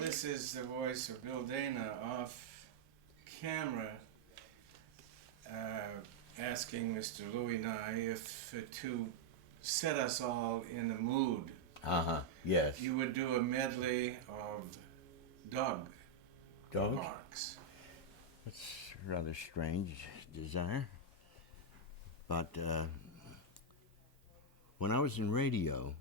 this is the voice of Bill Dana off camera, asking Mr. Louis and I if to set us all in a mood. Yes. You would do a medley of dog barks. That's a rather strange desire. But when I was in radio,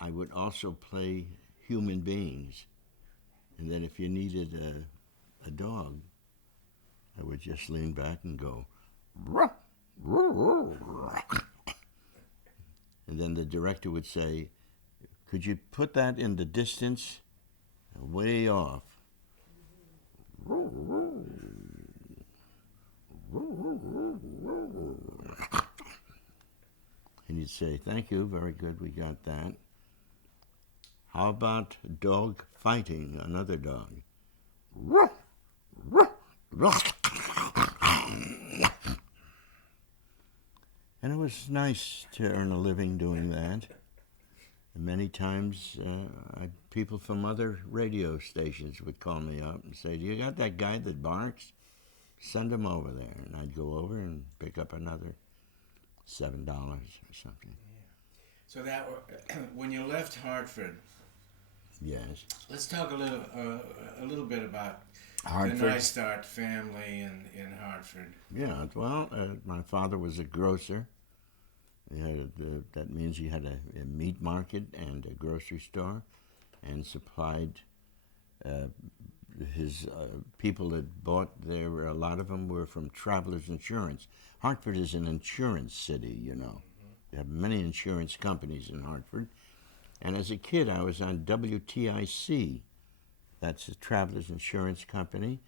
I would also play human beings. And then if you needed a dog, I would just lean back and go, "Ruh, ruh, ruh, ruh." And then the director would say, could you put that in the distance, way off? And you'd say, thank you, very good, we got that. How about dog fighting another dog? And it was nice to earn a living doing that. And many times people from other radio stations would call me up and say, do you got that guy that barks? Send him over there. And I'd go over and pick up another $7 or something. Yeah. So that when you left Hartford, yes, let's talk a little bit about Hartford. The Neustart family in Hartford. Yeah, well, my father was a grocer. That means he had a meat market and a grocery store, and supplied his people that bought there. A lot of them were from Travelers Insurance. Hartford is an insurance city, you know. They have many insurance companies in Hartford. And as a kid, I was on WTIC. That's the Travelers Insurance Company,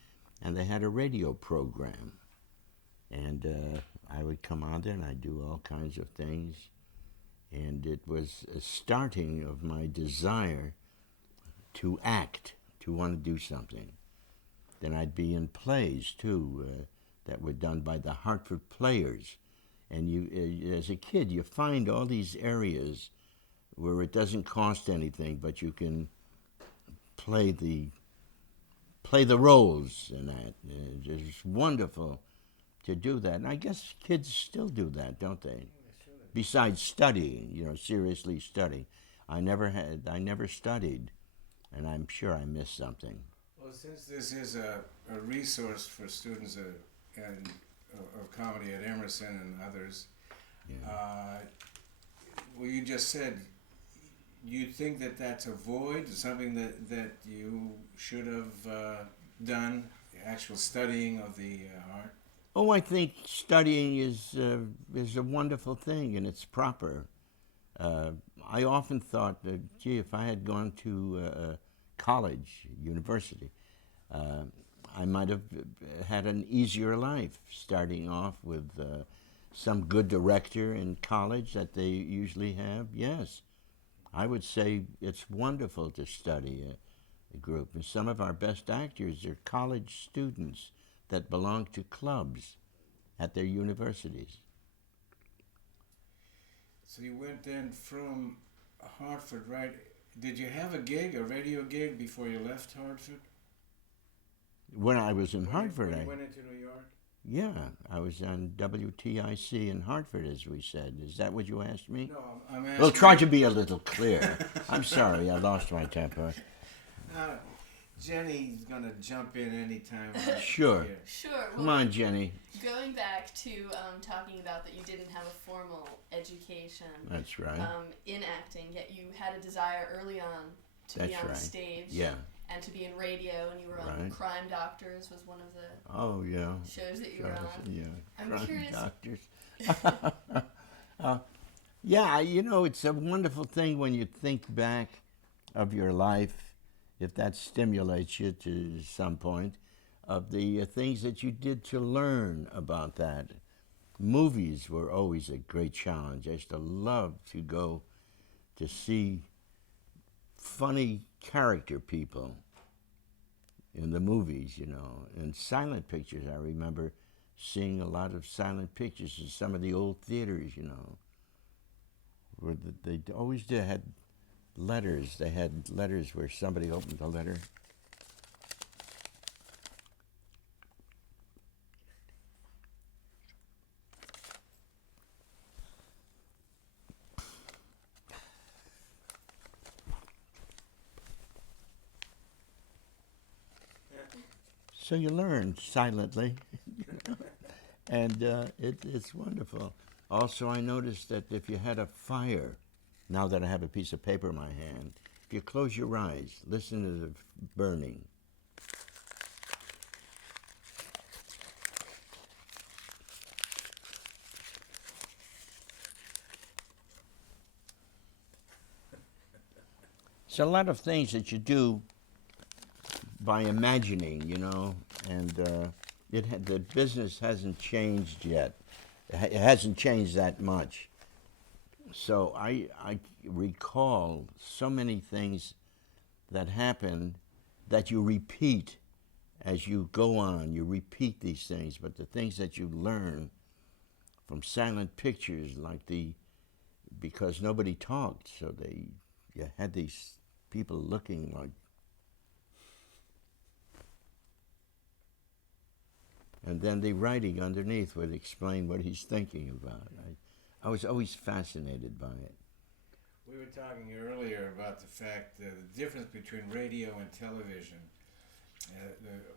and they had a radio program. And I would come on there and I'd do all kinds of things. And it was a starting of my desire to act, to want to do something. Then I'd be in plays, too, that were done by the Hartford Players. And you, as a kid, you find all these areas where it doesn't cost anything, but you can play the roles in that. It's wonderful to do that. And I guess kids still do that, don't they? Besides studying, you know, seriously study. I never studied, and I'm sure I missed something. Well, since this is a resource for students of comedy at Emerson and others, Yeah. well, you just said you think that that's a void, something that you should have done, the actual studying of the art? Oh, I think studying is a wonderful thing, and it's proper. I often thought that, gee, if I had gone to college, university, I might have had an easier life, starting off with some good director in college that they usually have. Yes, I would say it's wonderful to study a group. And some of our best actors are college students that belong to clubs at their universities. So you went then from Hartford, right? Did you have a radio gig, before you left Hartford? When I was in Hartford, when you went into New York? Yeah, I was on WTIC in Hartford, as we said. Is that what you asked me? No, I'm asking. Well, try to be a little clear. I'm sorry, I lost my temper. Jenny's gonna jump in anytime. Sure. Sure. Come on, Jenny. Going back to talking about that you didn't have a formal education. That's right. In acting, yet you had a desire early on to be on stage. Yeah. And to be in radio, and you were on Crime Doctors was one of the shows that you were on. Yeah. I'm Crime curious. Doctors. Yeah, you know, it's a wonderful thing when you think back of your life, if that stimulates you to some point, of the things that you did to learn about that. Movies were always a great challenge. I used to love to go to see funny character people in the movies, you know. And silent pictures, I remember seeing a lot of silent pictures in some of the old theaters, you know, where they always had letters. They had letters where somebody opened the letter. So you learn silently, and it's wonderful. Also, I noticed that if you had a fire, now that I have a piece of paper in my hand, if you close your eyes, listen to the burning. It's a lot of things that you do by imagining, and the business hasn't changed yet. It hasn't changed that much. So I recall so many things that happen that you repeat as you go on. You repeat these things, but the things that you learn from silent pictures, because nobody talked, so you had these people looking like. And then the writing underneath would explain what he's thinking about. I was always fascinated by it. We were talking earlier about the fact the difference between radio and television.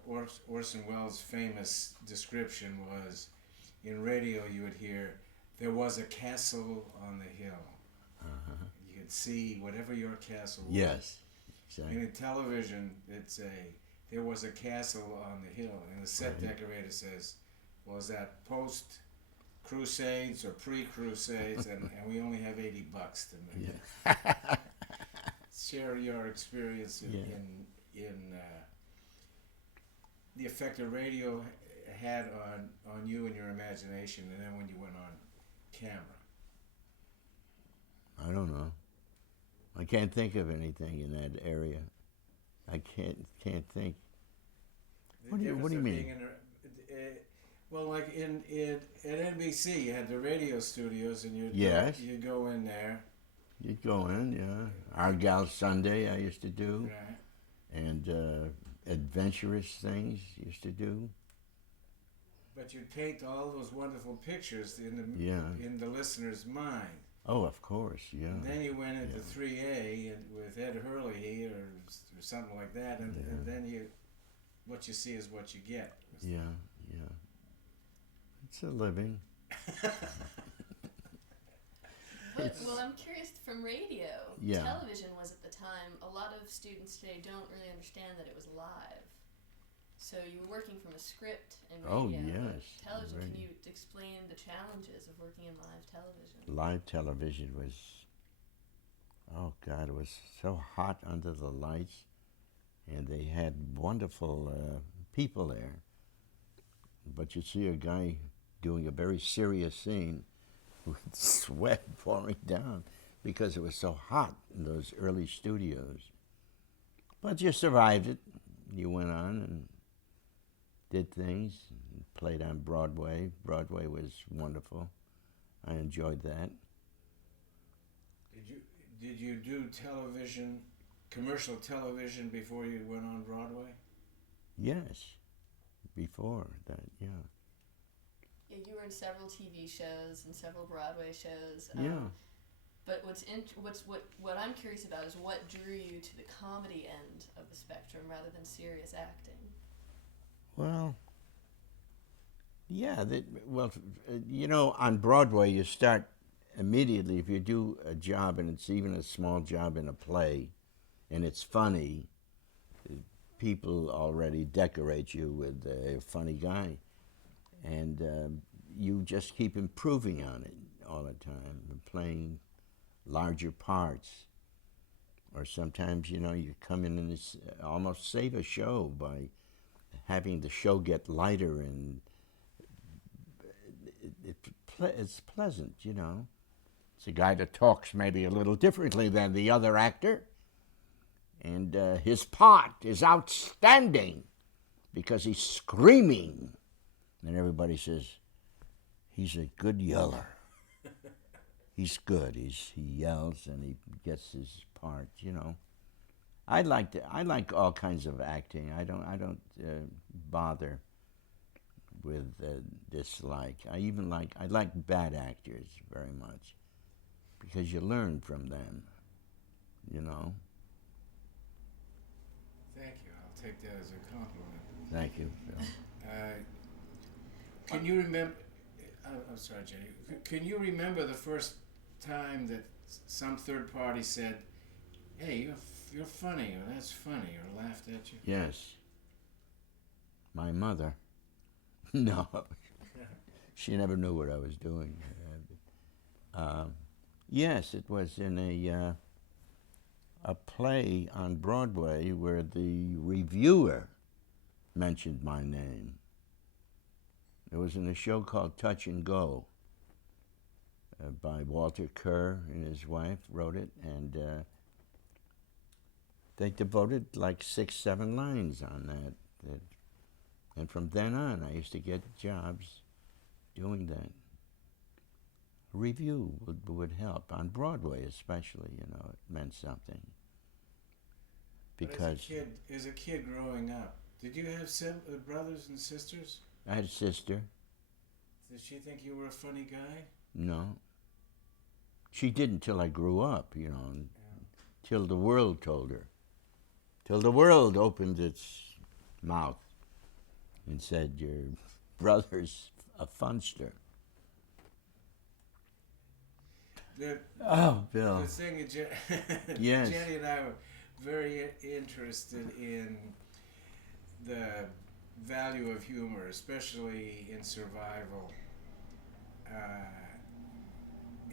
Orson Welles' famous description was, in radio you would hear, there was a castle on the hill. Uh-huh. You could see whatever your castle was. Yes, exactly. And in television, there was a castle on the hill, and the set decorator says, was that post-Crusades or pre-Crusades, and we only have $80 to make it. Share your experience in the effect the radio had on you and your imagination, and then when you went on camera. I don't know. I can't think of anything in that area. I can't think. What do you mean? Well, like at NBC, you had the radio studios, and you'd go in there. You'd go in, yeah. Argyle Sunday I used to do, right. And adventurous things used to do. But you'd paint all those wonderful pictures in the listener's mind. Oh, of course, yeah. And then you went into 3A with Ed Hurley or something like that, and then what you see is what you get. Yeah. It's a living. Well, I'm curious, from radio, television was at the time, a lot of students today don't really understand that it was live. So you were working from a script in radio. Oh, yes. Television, can you explain the challenges of working in live television? Live television was, oh God, it was so hot under the lights, and they had wonderful people there. But you see a guy doing a very serious scene with sweat pouring down because it was so hot in those early studios. But you survived it. You went on and did things, played on Broadway. Broadway was wonderful. I enjoyed that. Did you do television, commercial television, before you went on Broadway? Yes, before that, yeah. Yeah, you were in several TV shows and several Broadway shows. But what I'm curious about is what drew you to the comedy end of the spectrum rather than serious acting. Well, yeah, on Broadway you start immediately. If you do a job, and it's even a small job in a play, and it's funny, people already decorate you with a funny guy. And you just keep improving on it all the time, and playing larger parts. Or sometimes, you come in and almost save a show by having the show get lighter, and it's pleasant, It's a guy that talks maybe a little differently than the other actor, and his part is outstanding because he's screaming. And everybody says, he's a good yeller. he's good. He yells and he gets his part. You know, I like all kinds of acting. I don't bother with dislike. I like bad actors very much because you learn from them. You know. Thank you. I'll take that as a compliment. Thank you, Phil. Can you remember? I'm sorry, Jenny. Can you remember the first time that some third party said, "Hey, you're funny," or "That's funny," or laughed at you? Yes. My mother. No, she never knew what I was doing. Yes, it was in a play on Broadway where the reviewer mentioned my name. It was in a show called Touch and Go by Walter Kerr and his wife wrote it, and they devoted like 6-7 lines on that. And from then on, I used to get jobs doing that. Review would help, on Broadway especially, you know, it meant something. Because as a kid growing up, did you have brothers and sisters? I had a sister. Did she think you were a funny guy? No. She didn't till I grew up, you know, till the world told her. Till the world opened its mouth and said, your brother's a funster. Oh, Bill. The thing is, Yes. Jenny and I were very interested in the value of humor, especially in survival.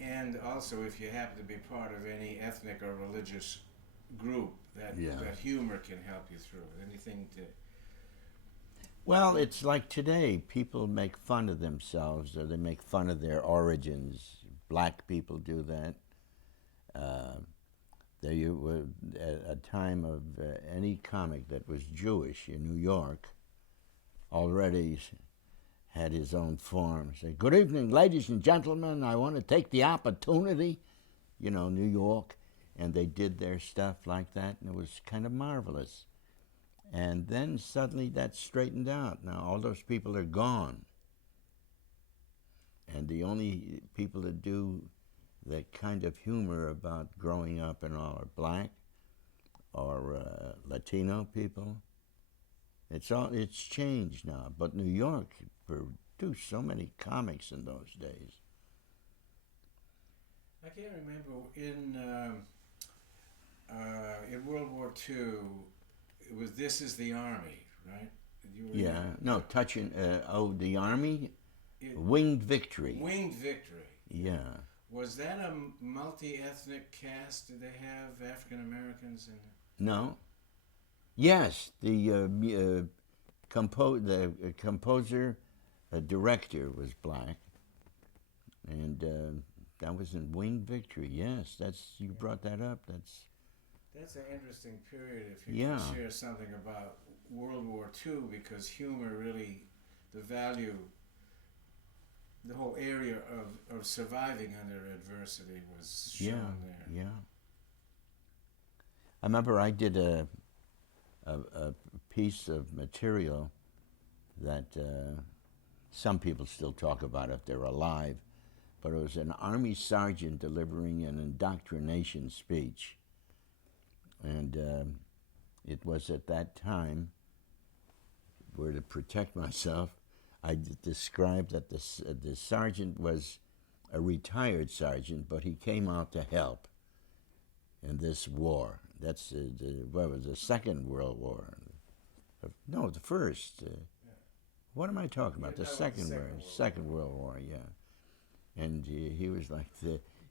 And also if you happen to be part of any ethnic or religious group, that humor can help you through it. Anything to... Well, it's like today, people make fun of themselves or they make fun of their origins. Black people do that. There was a time of any comic that was Jewish in New York already had his own form. Say, "Good evening, ladies and gentlemen. I want to take the opportunity," you know, New York. And they did their stuff like that, and it was kind of marvelous. And then suddenly that straightened out. Now all those people are gone. And the only people that do that kind of humor about growing up and all are black or Latino people. It's changed now. But New York produced so many comics in those days. I can't remember in World War II. It was "This Is the Army," right? Touching. The Army. Winged Victory. Winged Victory. Yeah. Was that a multi-ethnic cast? Did they have African Americans in it? No. Yes, the composer, director was black, and that was in Winged Victory. Yes, you brought that up. That's an interesting period. If you can share something about World War II, because humor really, the value. The whole area of surviving under adversity was shown there. Yeah. I remember I did a piece of material that some people still talk about if they're alive, but it was an Army sergeant delivering an indoctrination speech. And it was at that time where, to protect myself, I described that the sergeant was a retired sergeant, but he came out to help in this war. That's the Second World War. No, the first. What am I talking about? The Second World War, yeah. And he was like,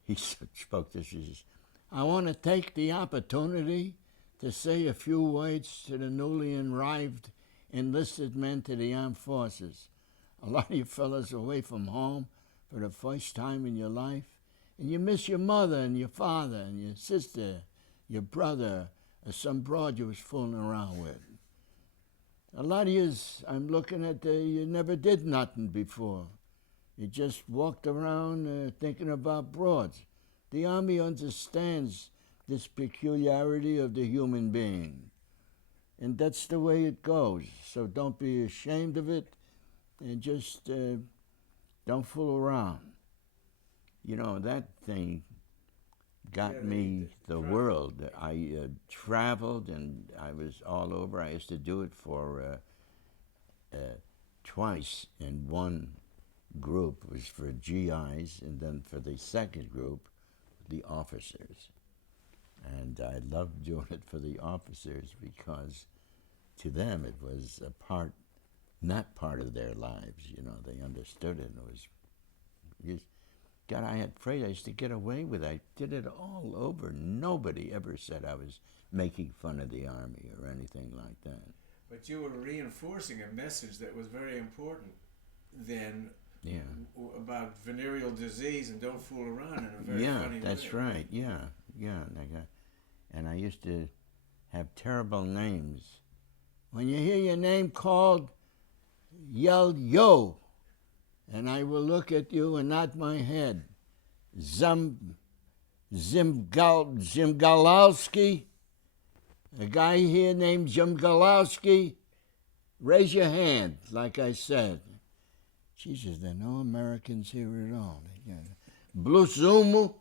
he spoke this, he says, "I want to take the opportunity to say a few words to the newly arrived enlisted men to the armed forces. A lot of you fellas are away from home for the first time in your life, and you miss your mother and your father and your sister, your brother, or some broad you was fooling around with. A lot of yous, I'm looking at, you never did nothing before. He just walked around thinking about broads. The Army understands this peculiarity of the human being. And that's the way it goes. So don't be ashamed of it and just don't fool around. You know, that thing got me the world. I traveled and I was all over. I used to do it for twice in one group was for GIs, and then for the second group, the officers. And I loved doing it for the officers because to them it was a part, not part of their lives. You know, they understood it. And it was, God, I had prayed I used to get away with it. I did it all over. Nobody ever said I was making fun of the Army or anything like that. But you were reinforcing a message that was very important then. Yeah. About venereal disease and don't fool around in a very funny way. Yeah, that's right. Yeah. And I used to have terrible names. When you hear your name called, yell yo, and I will look at you and nod my head. Zimgalowski, a guy here named Zimgalowski, raise your hand, like I said. Jesus, there are no Americans here at all. Bluzumu?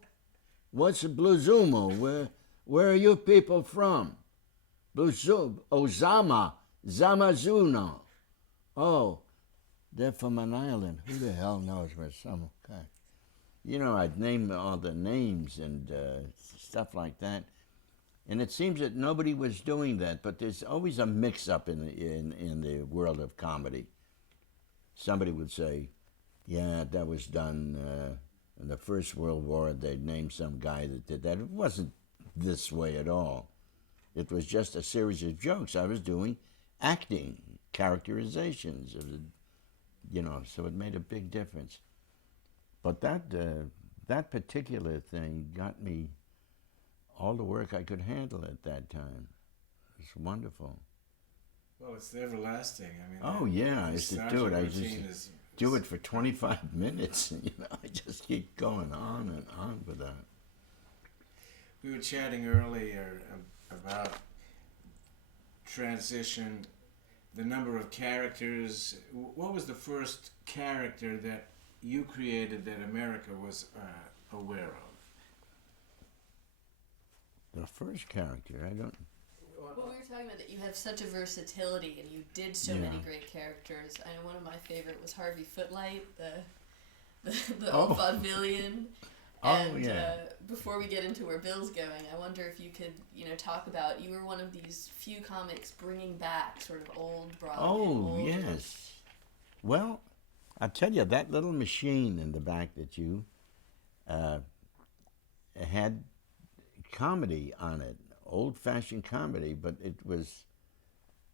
What's a Bluzumu? Where are you people from? Bluzumu. Ozama. Zamazuno. Oh, they're from an island. Who the hell knows where some guy? You know, I'd name all the names and stuff like that. And it seems that nobody was doing that, but there's always a mix-up in the world of comedy. Somebody would say, yeah, that was done in the First World War. They'd name some guy that did that. It wasn't this way at all. It was just a series of jokes. I was doing acting, characterizations, of the, you know, so it made a big difference. But that particular thing got me all the work I could handle at that time. It was wonderful. Well, it's everlasting. I mean, oh yeah, I used to do it. I used to do it for 25 minutes. You know, I just keep going on and on with that. We were chatting earlier about transition, the number of characters. What was the first character that you created that America was aware of? The first character, I don't. Well, we were talking about that you have such a versatility and you did so many great characters. I know one of my favorite was Harvey Footlight, the old vaudevillian. And before we get into where Bill's going, I wonder if you could, talk about, you were one of these few comics bringing back sort of old Broadway. Oh, yes. Well, I'll tell you, that little machine in the back that you had comedy on it, old-fashioned comedy, but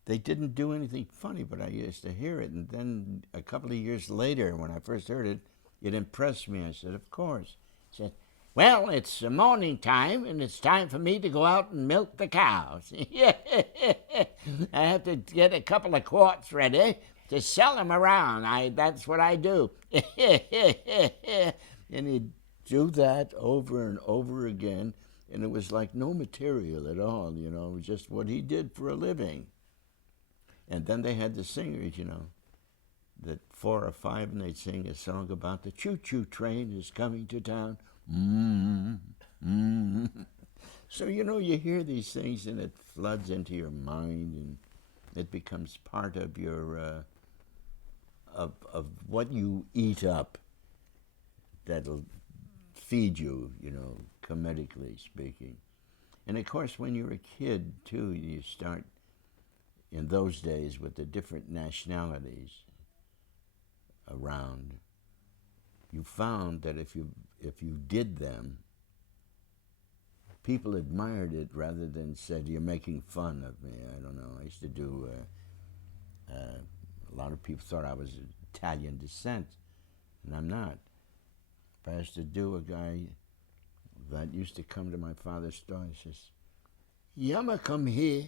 they didn't do anything funny, but I used to hear it. And then a couple of years later, when I first heard it, it impressed me. I said, of course. He said, well, it's morning time, and it's time for me to go out and milk the cows. I have to get a couple of quarts ready to sell them around. That's what I do. And he'd do that over and over again, and it was like no material at all, it was just what he did for a living. And then they had the singers, that 4 or 5, and they'd sing a song about the choo-choo train is coming to town. So, you hear these things and it floods into your mind and it becomes part of your, of what you eat up that'll feed you, comedically speaking. And of course, when you're a kid, too, you start in those days with the different nationalities around. You found that if you did them, people admired it rather than said, you're making fun of me. I don't know. I used to do, a lot of people thought I was Italian descent, and I'm not. But I used to do a guy that used to come to my father's store and says, Yama come here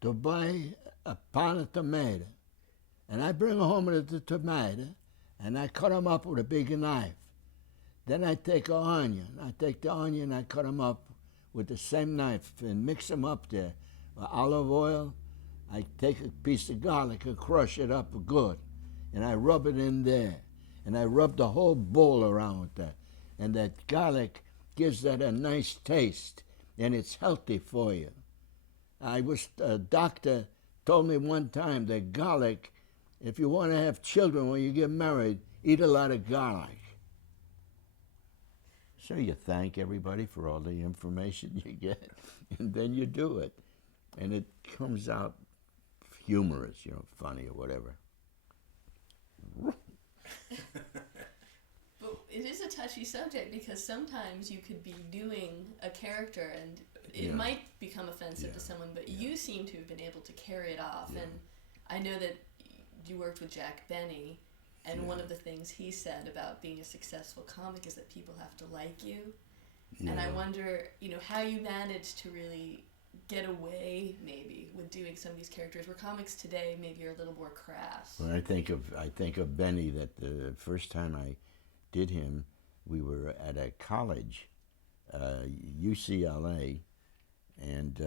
to buy a pound of tomato. And I bring home the tomato, and I cut them up with a big knife. Then I take an onion. I take the onion, I cut them up with the same knife and mix them up there. With olive oil, I take a piece of garlic and crush it up good, and I rub it in there. And I rub the whole bowl around with that. And that garlic gives that a nice taste, and it's healthy for you. A doctor told me one time that garlic, if you want to have children when you get married, eat a lot of garlic. So you thank everybody for all the information you get, and then you do it. And it comes out humorous, funny or whatever. But it is a touchy subject because sometimes you could be doing a character and it might become offensive to someone, but you seem to have been able to carry it off. And I know that you worked with Jack Benny, and one of the things he said about being a successful comic is that people have to like you. And I wonder, how you managed to really get away maybe with doing some of these characters where comics today maybe are a little more crass. Well, I think of Benny, that the first time I did him, we were at a college, UCLA, and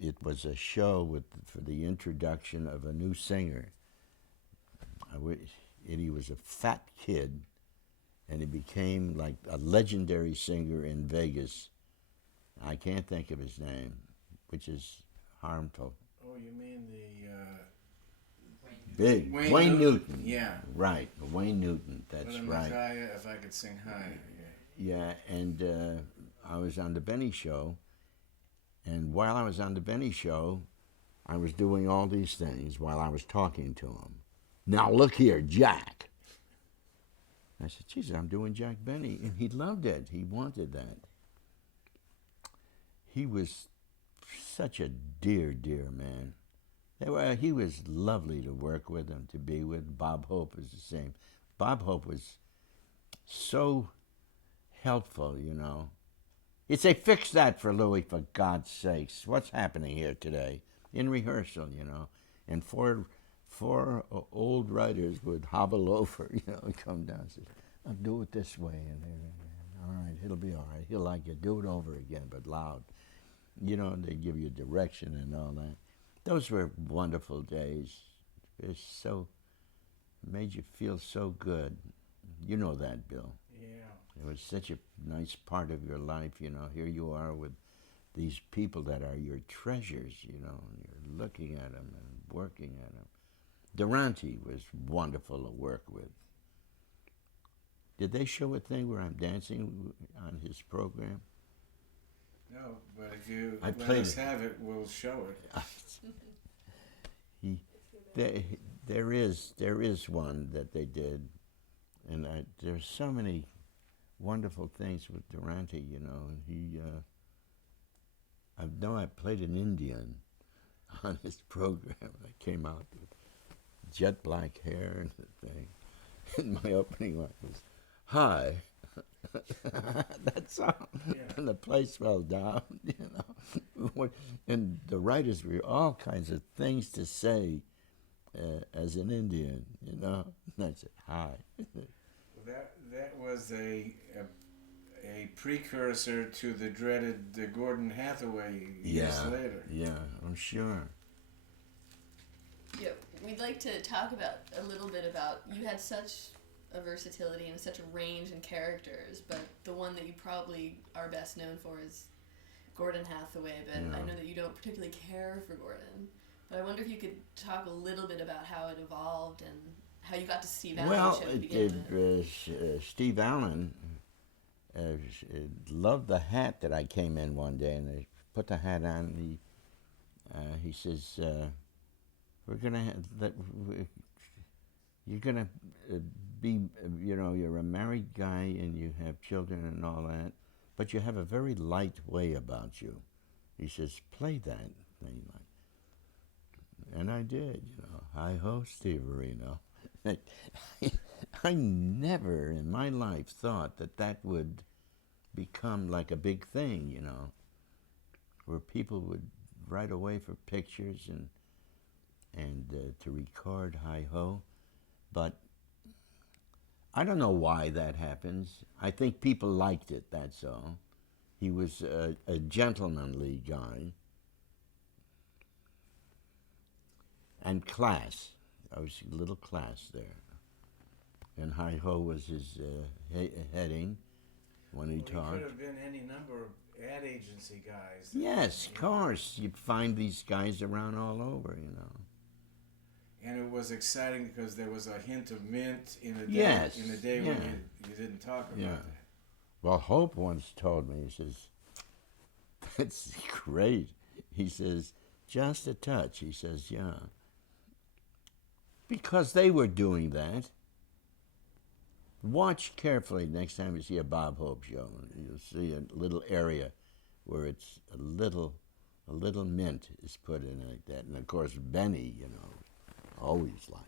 it was a show for the introduction of a new singer. He was a fat kid, and he became like a legendary singer in Vegas. I can't think of his name, which is harmful. Oh, you mean Big Wayne Newton. Yeah. Right, Wayne Newton. That's right. If I could sing high. Yeah, and I was on the Benny show, and while I was on the Benny show, I was doing all these things while I was talking to him. Now look here, Jack. I said, Jesus, I'm doing Jack Benny. And he loved it. He wanted that. He was such a dear, dear man. He was lovely to work with and to be with. Bob Hope was the same. Bob Hope was so helpful, He'd say, fix that for Louis, for God's sakes. What's happening here today? In rehearsal, And four old writers would hobble over, come down and say, I'll do it this way. And all right, it'll be all right. He'll like it. Do it over again, but loud. They give you direction and all that. Those were wonderful days. It made you feel so good. You know that, Bill. Yeah. It was such a nice part of your life, Here you are with these people that are your treasures, and you're looking at them and working at them. Durante was wonderful to work with. Did they show a thing where I'm dancing on his program? No, but if you I let played us it. have it, we'll show it. There is one that they did, and there's so many wonderful things with Durante, and he. I played an Indian on his program. I came out with jet black hair and the thing, and my opening line was, "Hi." That's all. Yeah. And the place fell down, And the writers were all kinds of things to say as an Indian, And I said, "Hi." That was a precursor to the dreaded Gordon Hathaway years later. Yeah, I'm sure. Yeah, we'd like to talk about a little bit about, you had such a versatility and such a range in characters, but the one that you probably are best known for is Gordon Hathaway, but I know that you don't particularly care for Gordon. But I wonder if you could talk a little bit about how it evolved and how you got to Steve Allen's show to begin with. Steve Allen loved the hat that I came in one day, and they put the hat on, and he says, "We're gonna you're gonna be, you're a married guy and you have children and all that, but you have a very light way about you." He says, "Play that thing." And I did, Hi-ho, Steve Areno. I never in my life thought that would become like a big thing, where people would write away for pictures and to record Hi-ho. But I don't know why that happens. I think people liked it, that's all. He was a gentlemanly guy. And class. I was a little class there. And Hi Ho was his heading when he Well, he talked. could have been any number of ad agency guys. Yes, of course. You'd find these guys around all over, you know. And it was exciting because there was a hint of mint in a day, Yes, in a day yeah. when you didn't talk about Yeah. that. Well, Hope once told me, he says, that's great. He says, just a touch. He says, yeah. Because they were doing that. Watch carefully next time you see a Bob Hope show. You'll see a little area where it's a little mint is put in like that. And of course, Benny, you know, always like.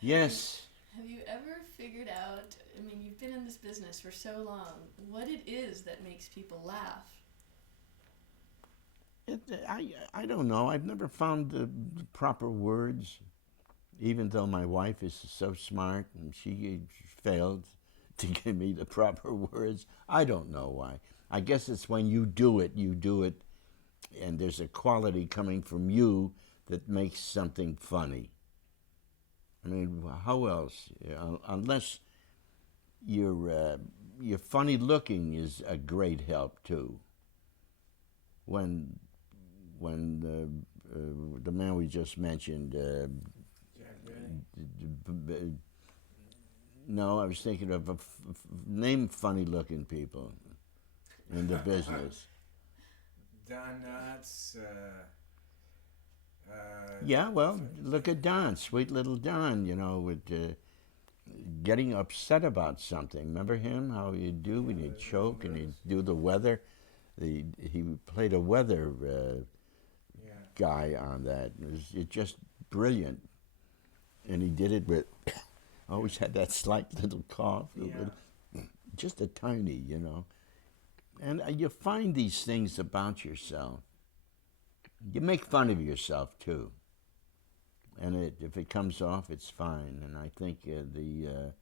Yes. Have you ever figured out, I mean, you've been in this business for so long, what it is that makes people laugh? I don't know. I've never found the proper words, even though my wife is so smart and she failed to give me the proper words. I don't know why. I guess it's when you do it, and there's a quality coming from you that makes something funny. I mean, how else? Unless you're funny looking is a great help too. When the man we just mentioned, Jack Benny? no, I was thinking of name funny looking people in the business. Don Knotts. Yeah, well, look at Don, sweet little Don, you know, with getting upset about something. Remember him? How he'd do when he'd choke and he'd do the weather. He played a weather guy on that. It just brilliant. And he did it with, always had that slight little cough, just a tiny, you know. And you find these things about yourself. You make fun of yourself too. And if it comes off, it's fine. And I think the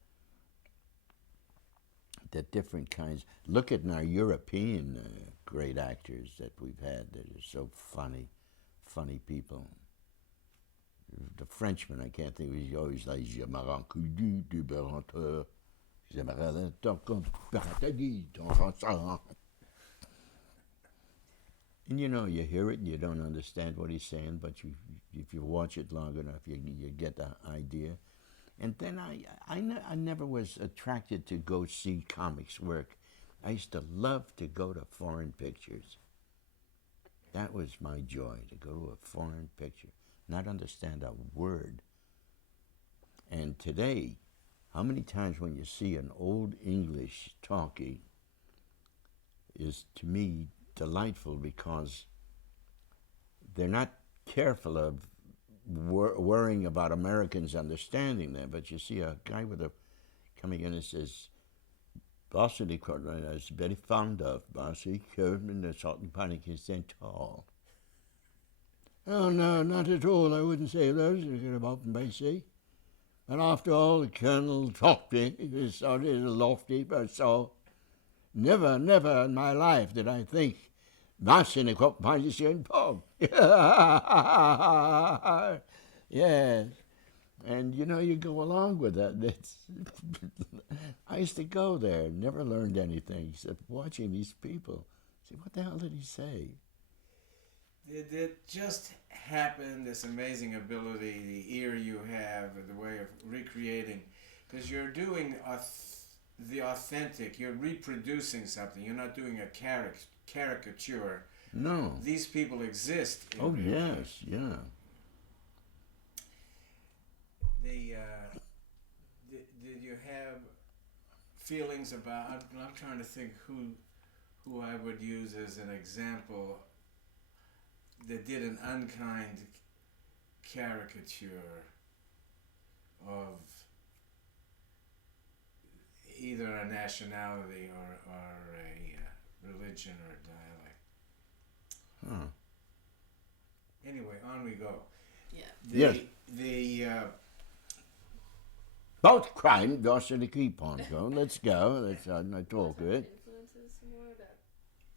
different kinds. Look at our European great actors that we've had that are so funny people. The Frenchman, I can't think of, he's always like, j'aimerais que du beurre, j'aimerais tant qu'on paradis, and you know, you hear it and you don't understand what he's saying, but if you watch it long enough, you get the idea. And then I never was attracted to go see comics work. I used to love to go to foreign pictures. That was my joy, to go to a foreign picture, not understand a word. And today, how many times when you see an old English talkie is, to me, delightful, because they're not careful of worrying about Americans understanding them. But you see a guy coming in and says, Boston is very fond of Bossy, and the salt and panic is tall. Oh, no, not at all. I wouldn't say those about Macy. And after all, the Colonel talked it sounded lofty, but so never in my life did I think Martin a cup in pub. Yes. And you know, you go along with that. I used to go there, never learned anything except watching these people. See, what the hell did he say? It just happened, this amazing ability, the ear you have, the way of recreating, because you're doing the authentic, you're reproducing something, you're not doing a caricature. No. These people exist. Oh, yes, yeah. Did you have feelings about, I'm trying to think who I would use as an example that did an unkind caricature of either a nationality or a religion or a dialect. Huh. Anyway, on we go. Yeah. Yes. Both crime, då ska det keep on going. Let's go. Let's not talk it. Influences some more about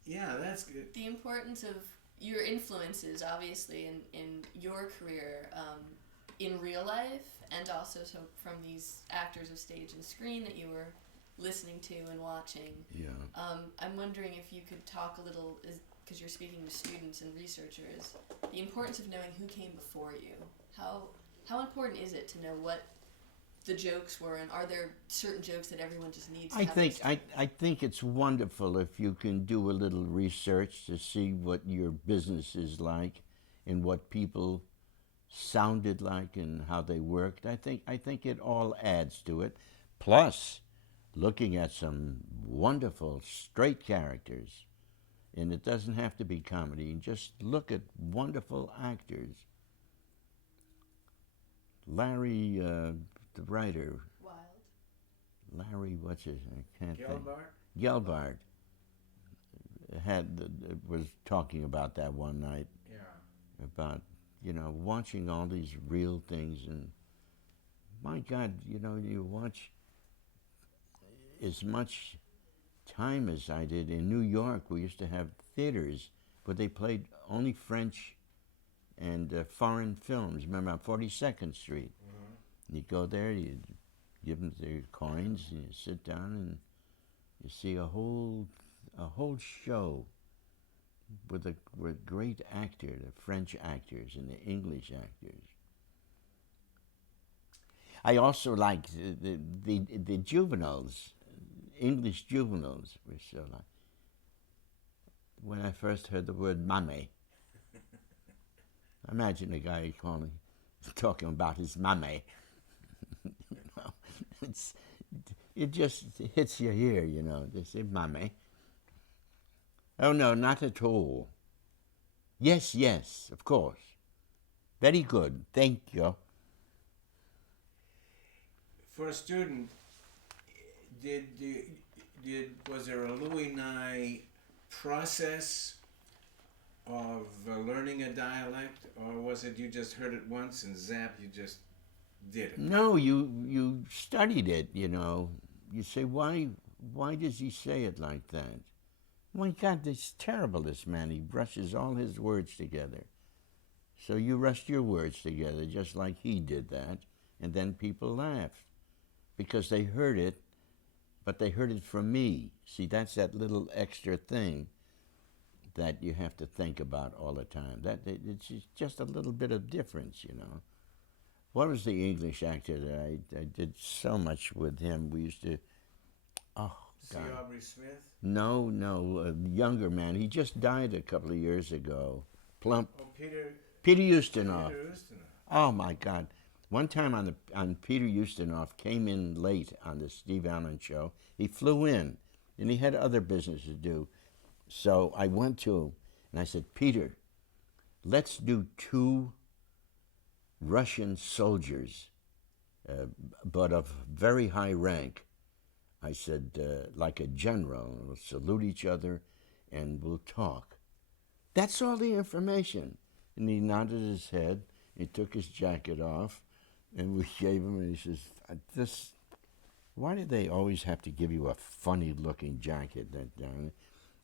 Yeah, that's good. the importance of your influences, obviously, in your career, in real life, and also so from these actors of stage and screen that you were listening to and watching. Yeah. I'm wondering if you could talk a little, because you're speaking to students and researchers, the importance of knowing who came before you. How important is it to know what the jokes were, and are there certain jokes that everyone just needs to have? I think it's wonderful if you can do a little research to see what your business is like and what people sounded like and how they worked. I think it all adds to it. Plus, looking at some wonderful straight characters, and it doesn't have to be comedy. Just look at wonderful actors. Larry, the writer, Wild. Larry, what's his name? I can't think. Gelbart? Gelbart was talking about that one night. Yeah. About watching all these real things, and my God, you watch as much time as I did in New York. We used to have theaters where they played only French and foreign films. Remember on 42nd Street? Mm-hmm. You go there, you give them their coins, and you sit down, and you see a whole show with a great actor, the French actors and the English actors. I also like the juveniles, English juveniles were so like. When I first heard the word "mame," imagine a guy talking about his mame. It just hits you here, They say mame. Oh no, not at all. Yes, of course. Very good, thank you. For a student, was there a Louis Nye process of learning a dialect, or was it you just heard it once and zap, you just did it? No, you studied it, You say, why does he say it like that? My God, it's terrible, this man. He rushes all his words together. So you rushed your words together just like he did that, and then people laughed because they heard it, but they heard it from me. See, that's that little extra thing that you have to think about all the time. It's just a little bit of difference, What was the English actor that I did so much with him? We used to, oh, See God. Aubrey Smith? No, a younger man. He just died a couple of years ago. Plump. Oh, Peter Ustinov. Peter Ustinov. Oh, my God. One time on Peter Ustinov came in late on the Steve Allen show. He flew in, and he had other business to do. So I went to him, and I said, Peter, let's do 2 Russian soldiers, but of very high rank. I said, like a general, we'll salute each other, and we'll talk. That's all the information. And he nodded his head, he took his jacket off, and we gave him, and he says, why do they always have to give you a funny-looking jacket?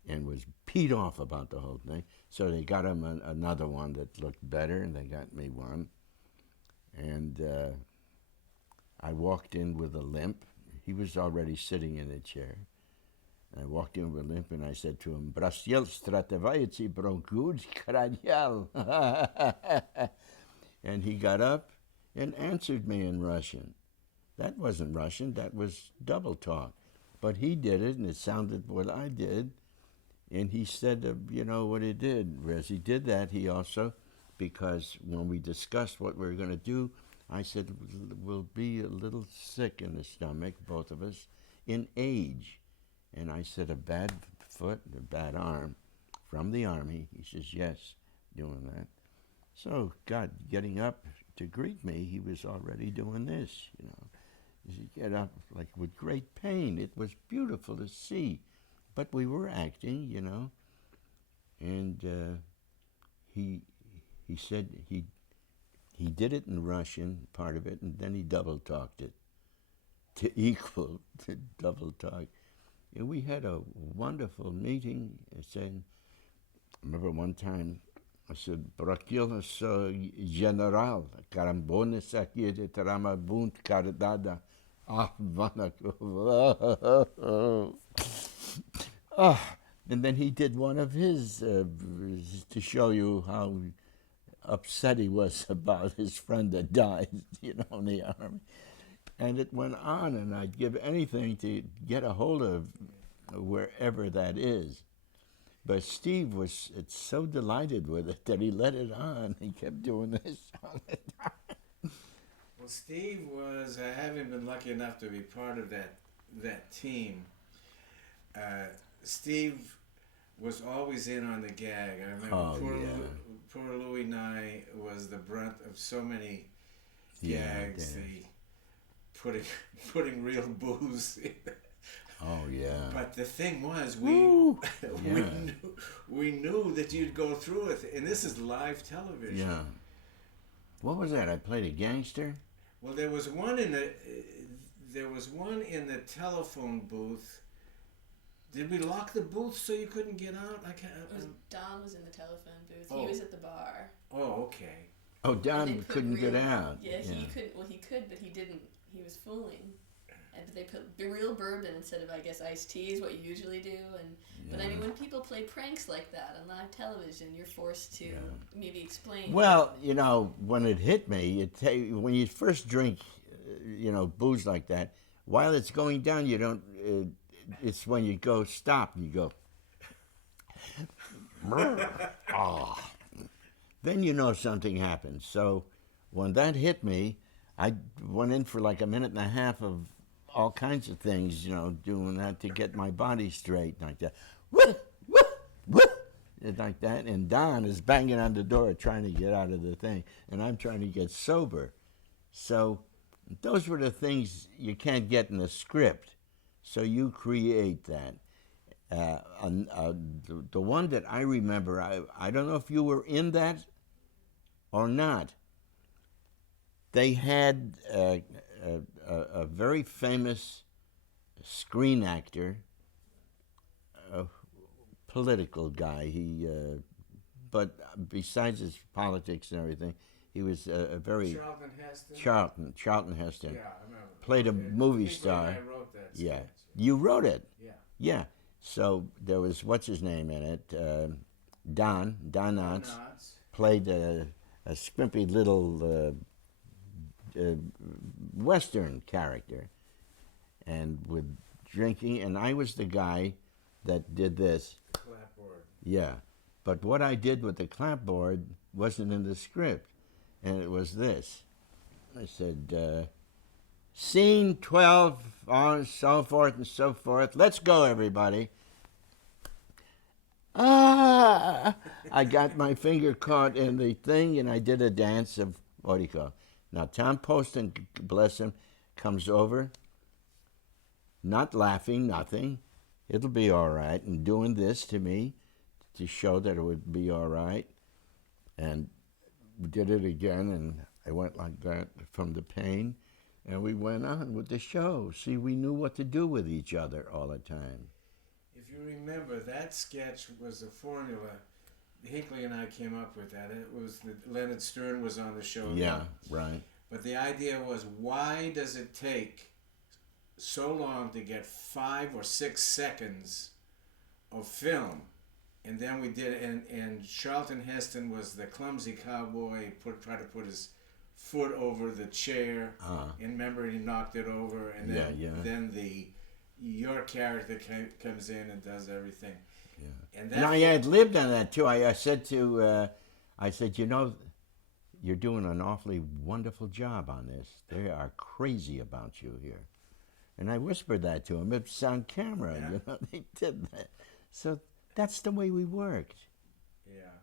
And was peed off about the whole thing. So they got him another one that looked better, and they got me one. And I walked in with a limp. He was already sitting in a chair. I walked in with a limp, and I said to him, Brasiel stratavaitsi bronkud kradial. And he got up and answered me in Russian. That wasn't Russian, that was double talk. But he did it, and it sounded what I did. And he said, what he did was he did that. He also, because when we discussed what we were going to do, I said, we'll be a little sick in the stomach, both of us, in age. And I said, a bad foot, a bad arm from the Army. He says, yes, doing that. So, God, getting up to greet me, he was already doing this, He get up like with great pain. It was beautiful to see. But we were acting, And he said he did it in Russian, part of it, and then he double talked it. to equal to double talk. And we had a wonderful meeting. I remember one time I said, Brakilas General, Carambones aquí de Trama Bunt Cardada. Ah, ah. And then he did one of his to show you how upset he was about his friend that died, in the army. And it went on, and I'd give anything to get a hold of wherever that is. But Steve was so delighted with it that he let it on. He kept doing this all the time. Well, Steve was, having been lucky enough to be part of that team, Steve was always in on the gag. I remember poor Louis Nye was the brunt of so many gags. Putting real booze in. Oh yeah. But the thing was, we knew that you'd go through it, and this is live television. Yeah. What was that? I played a gangster. Well, there was one in the telephone booth. Did we lock the booth so you couldn't get out? I can't. Don was in the telephone booth. Oh. He was at the bar. Oh, okay. Oh, Don couldn't get out. Yeah, he could. Well, he could, but he didn't. He was fooling. And they put real bourbon instead of, I guess, iced tea is what you usually do. But I mean, when people play pranks like that on live television, you're forced to maybe explain. Well, when it hit me, when you first drink, booze like that, while it's going down, you don't. It's when you go stop, you go. Oh. Then you know something happened. So when that hit me, I went in for like a minute and a half of all kinds of things, doing that to get my body straight, like that. Like that. And Don is banging on the door trying to get out of the thing, and I'm trying to get sober. So those were the things you can't get in the script. So you create that. The one that I remember, I don't know if you were in that or not. They had a very famous screen actor, a political guy. But besides his politics and everything, he was a very Charlton Heston. Charlton Heston. Yeah, I remember. Played a movie star. I wrote that. Yeah, sketch. you wrote it. Yeah. Yeah. So there was what's his name in it? Don Knotts played a squimpy little Western character, and with drinking, and I was the guy that did this. Clapboard. Yeah, but what I did with the clapboard wasn't in the script, and it was this. I said, scene 12, on so forth and so forth. Let's go, everybody. Ah! I got my finger caught in the thing, and I did a dance of, what do you call it? Now, Tom Poston, bless him, comes over, not laughing, nothing. It'll be all right, and doing this to me to show that it would be all right. And we did it again, and I went like that from the pain, and we went on with the show. See, we knew what to do with each other all the time. If you remember, that sketch was a formula. Hinckley and I came up with that. It was Leonard Stern was on the show. Yeah, right. But the idea was, why does it take so long to get 5 or 6 seconds of film? And then we did it, and Charlton Heston was the clumsy cowboy, tried to put his foot over the chair, and remember he knocked it over, and then your character comes in and does everything. Yeah. And I had lived on that too. I said, you're doing an awfully wonderful job on this. They are crazy about you here. And I whispered that to him. It's on camera. Yeah. They did that. So that's the way we worked. Yeah.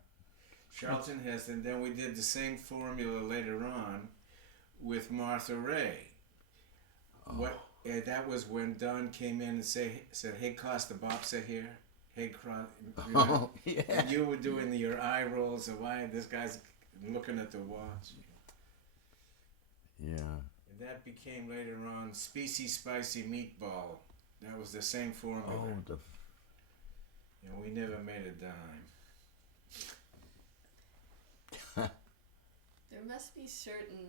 Charlton Heston. Then we did the same formula later on with Martha Ray. That was when Don came in and said, "Hey, Costa Bobsa here. Hey, Yeah. And you were doing your eye rolls of why this guy's looking at the watch." Yeah. And that became later on Species Spicy Meatball. That was the same formula. Oh, We never made a dime. There must be certain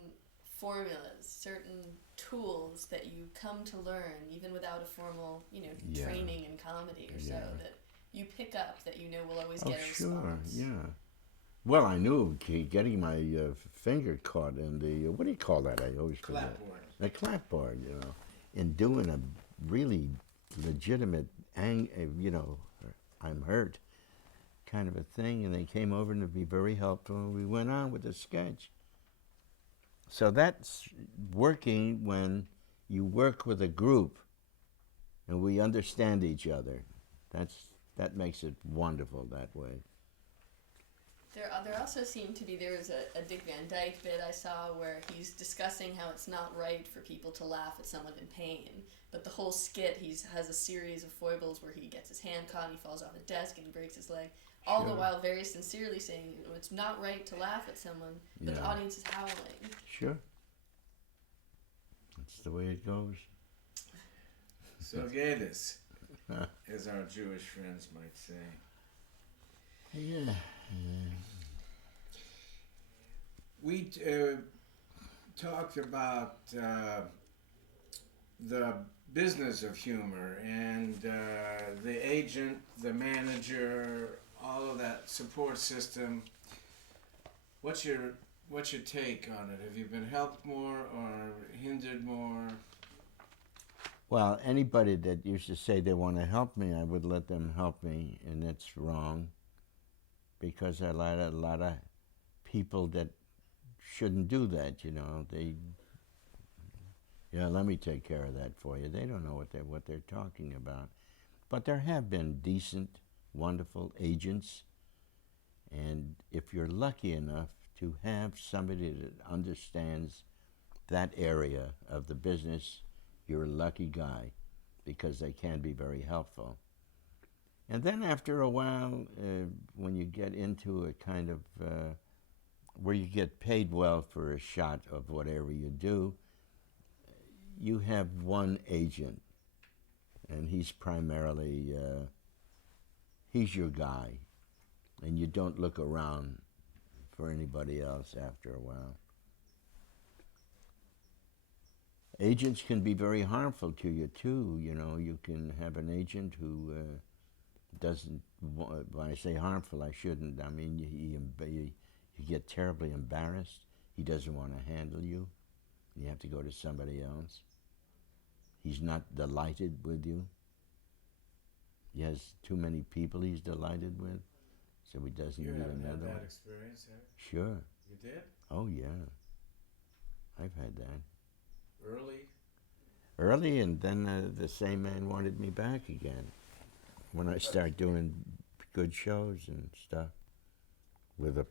formulas, certain tools that you come to learn even without a formal, Yeah. training in comedy or so, Yeah. that you pick up that will always Oh, get a sure, response. yeah. Well, I knew getting my finger caught in the, what do you call that? I always forget. Clapboard. The clapboard, in doing a really legitimate, I'm hurt kind of a thing, and they came over and to be very helpful, and we went on with the sketch. So that's working when you work with a group and we understand each other. That makes it wonderful that way. There also seemed to be, there was a Dick Van Dyke bit I saw where he's discussing how it's not right for people to laugh at someone in pain, but the whole skit has a series of foibles where he gets his hand caught and he falls off a desk and he breaks his leg, all the Sure. while very sincerely saying it's not right to laugh at someone, but the Yeah. audience is howling. Sure. That's the way it goes. So Geddes, as our Jewish friends might say. Yeah. We talked about the business of humor and the agent, the manager, all of that support system. What's your take on it? Have you been helped more or hindered more? Well, anybody that used to say they want to help me, I would let them help me, and it's wrong, because a lot of people that shouldn't do that. Let me take care of that for you. They don't know what they're talking about. But there have been decent, wonderful agents, and if you're lucky enough to have somebody that understands that area of the business, you're a lucky guy, because they can be very helpful. And then after a while, when you get into a kind of where you get paid well for a shot of whatever you do, you have one agent, and he's primarily, he's your guy, and you don't look around for anybody else after a while. Agents can be very harmful to you too. You can have an agent who doesn't. When I say harmful, I shouldn't. I mean, you get terribly embarrassed. He doesn't want to handle you. You have to go to somebody else. He's not delighted with you. He has too many people he's delighted with, so he doesn't You need haven't had another that one. experience, have Sure. you? You did? Oh yeah. I've had that. Early, And then the same man wanted me back again when I started doing good shows and stuff with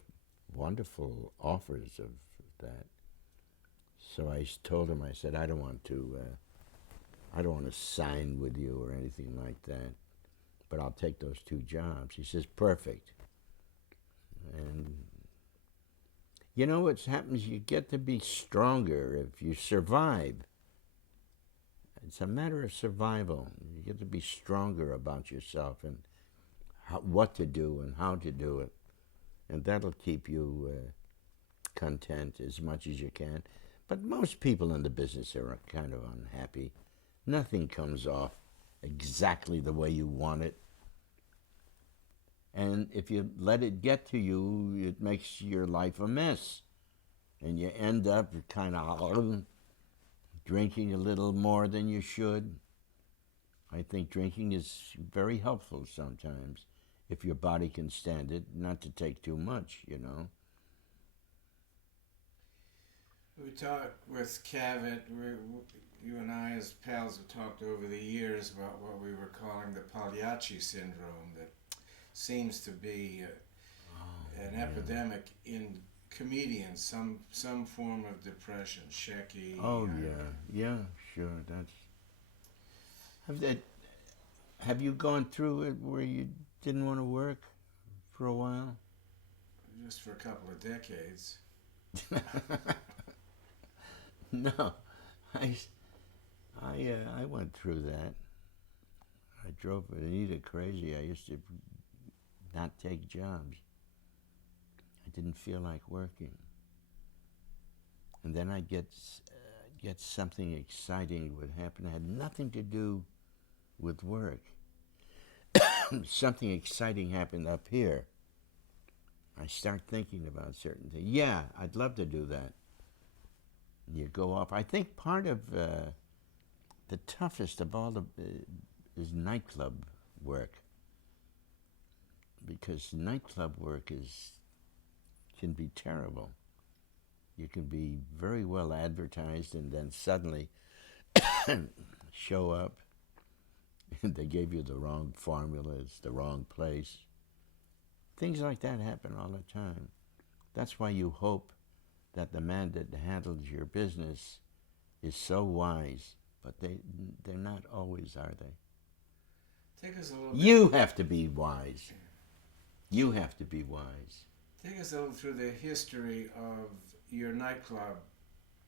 wonderful offers of that. So I told him, I said, I don't want to sign with you or anything like that, but I'll take those 2 jobs. He says, perfect. And what happens, you get to be stronger if you survive. It's a matter of survival. You get to be stronger about yourself and what to do and how to do it. And that'll keep you content as much as you can. But most people in the business are kind of unhappy. Nothing comes off exactly the way you want it. And if you let it get to you, it makes your life a mess. And you end up kind of drinking a little more than you should. I think drinking is very helpful sometimes, if your body can stand it, not to take too much, We talked with Cavett. You and I, as pals, have talked over the years about what we were calling the Pagliacci syndrome, that seems to be an epidemic in comedians. Some form of depression, Shecky. Oh yeah, sure. Have you gone through it where you didn't want to work for a while? Just for a couple of decades. No, I went through that. I drove Anita crazy. I used to not take jobs. I didn't feel like working. And then I'd get something exciting would happen. It had nothing to do with work. Something exciting happened up here. I start thinking about certain things. Yeah, I'd love to do that. You go off. I think part of the toughest of all is nightclub work, because nightclub work can be terrible. You can be very well advertised and then suddenly show up and they gave you the wrong formula, it's the wrong place. Things like that happen all the time. That's why you hope that the man that handles your business is so wise, but they're not always, are they? Take us a little bit. You have to be wise. You have to be wise. Take us a little through the history of your nightclub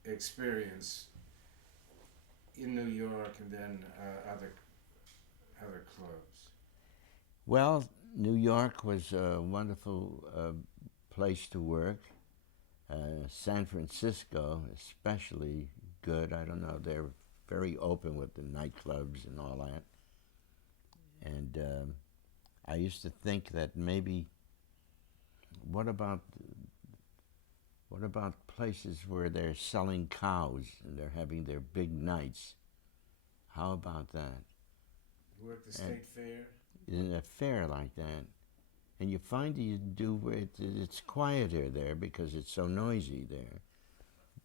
experience in New York and then other clubs. Well, New York was a wonderful place to work. San Francisco, especially good. I don't know, they're very open with the nightclubs and all that. And I used to think that maybe, what about places where they're selling cows and they're having their big nights? How about that? You worked the state fair? In a fair like that. And you find you do it's quieter there because it's so noisy there.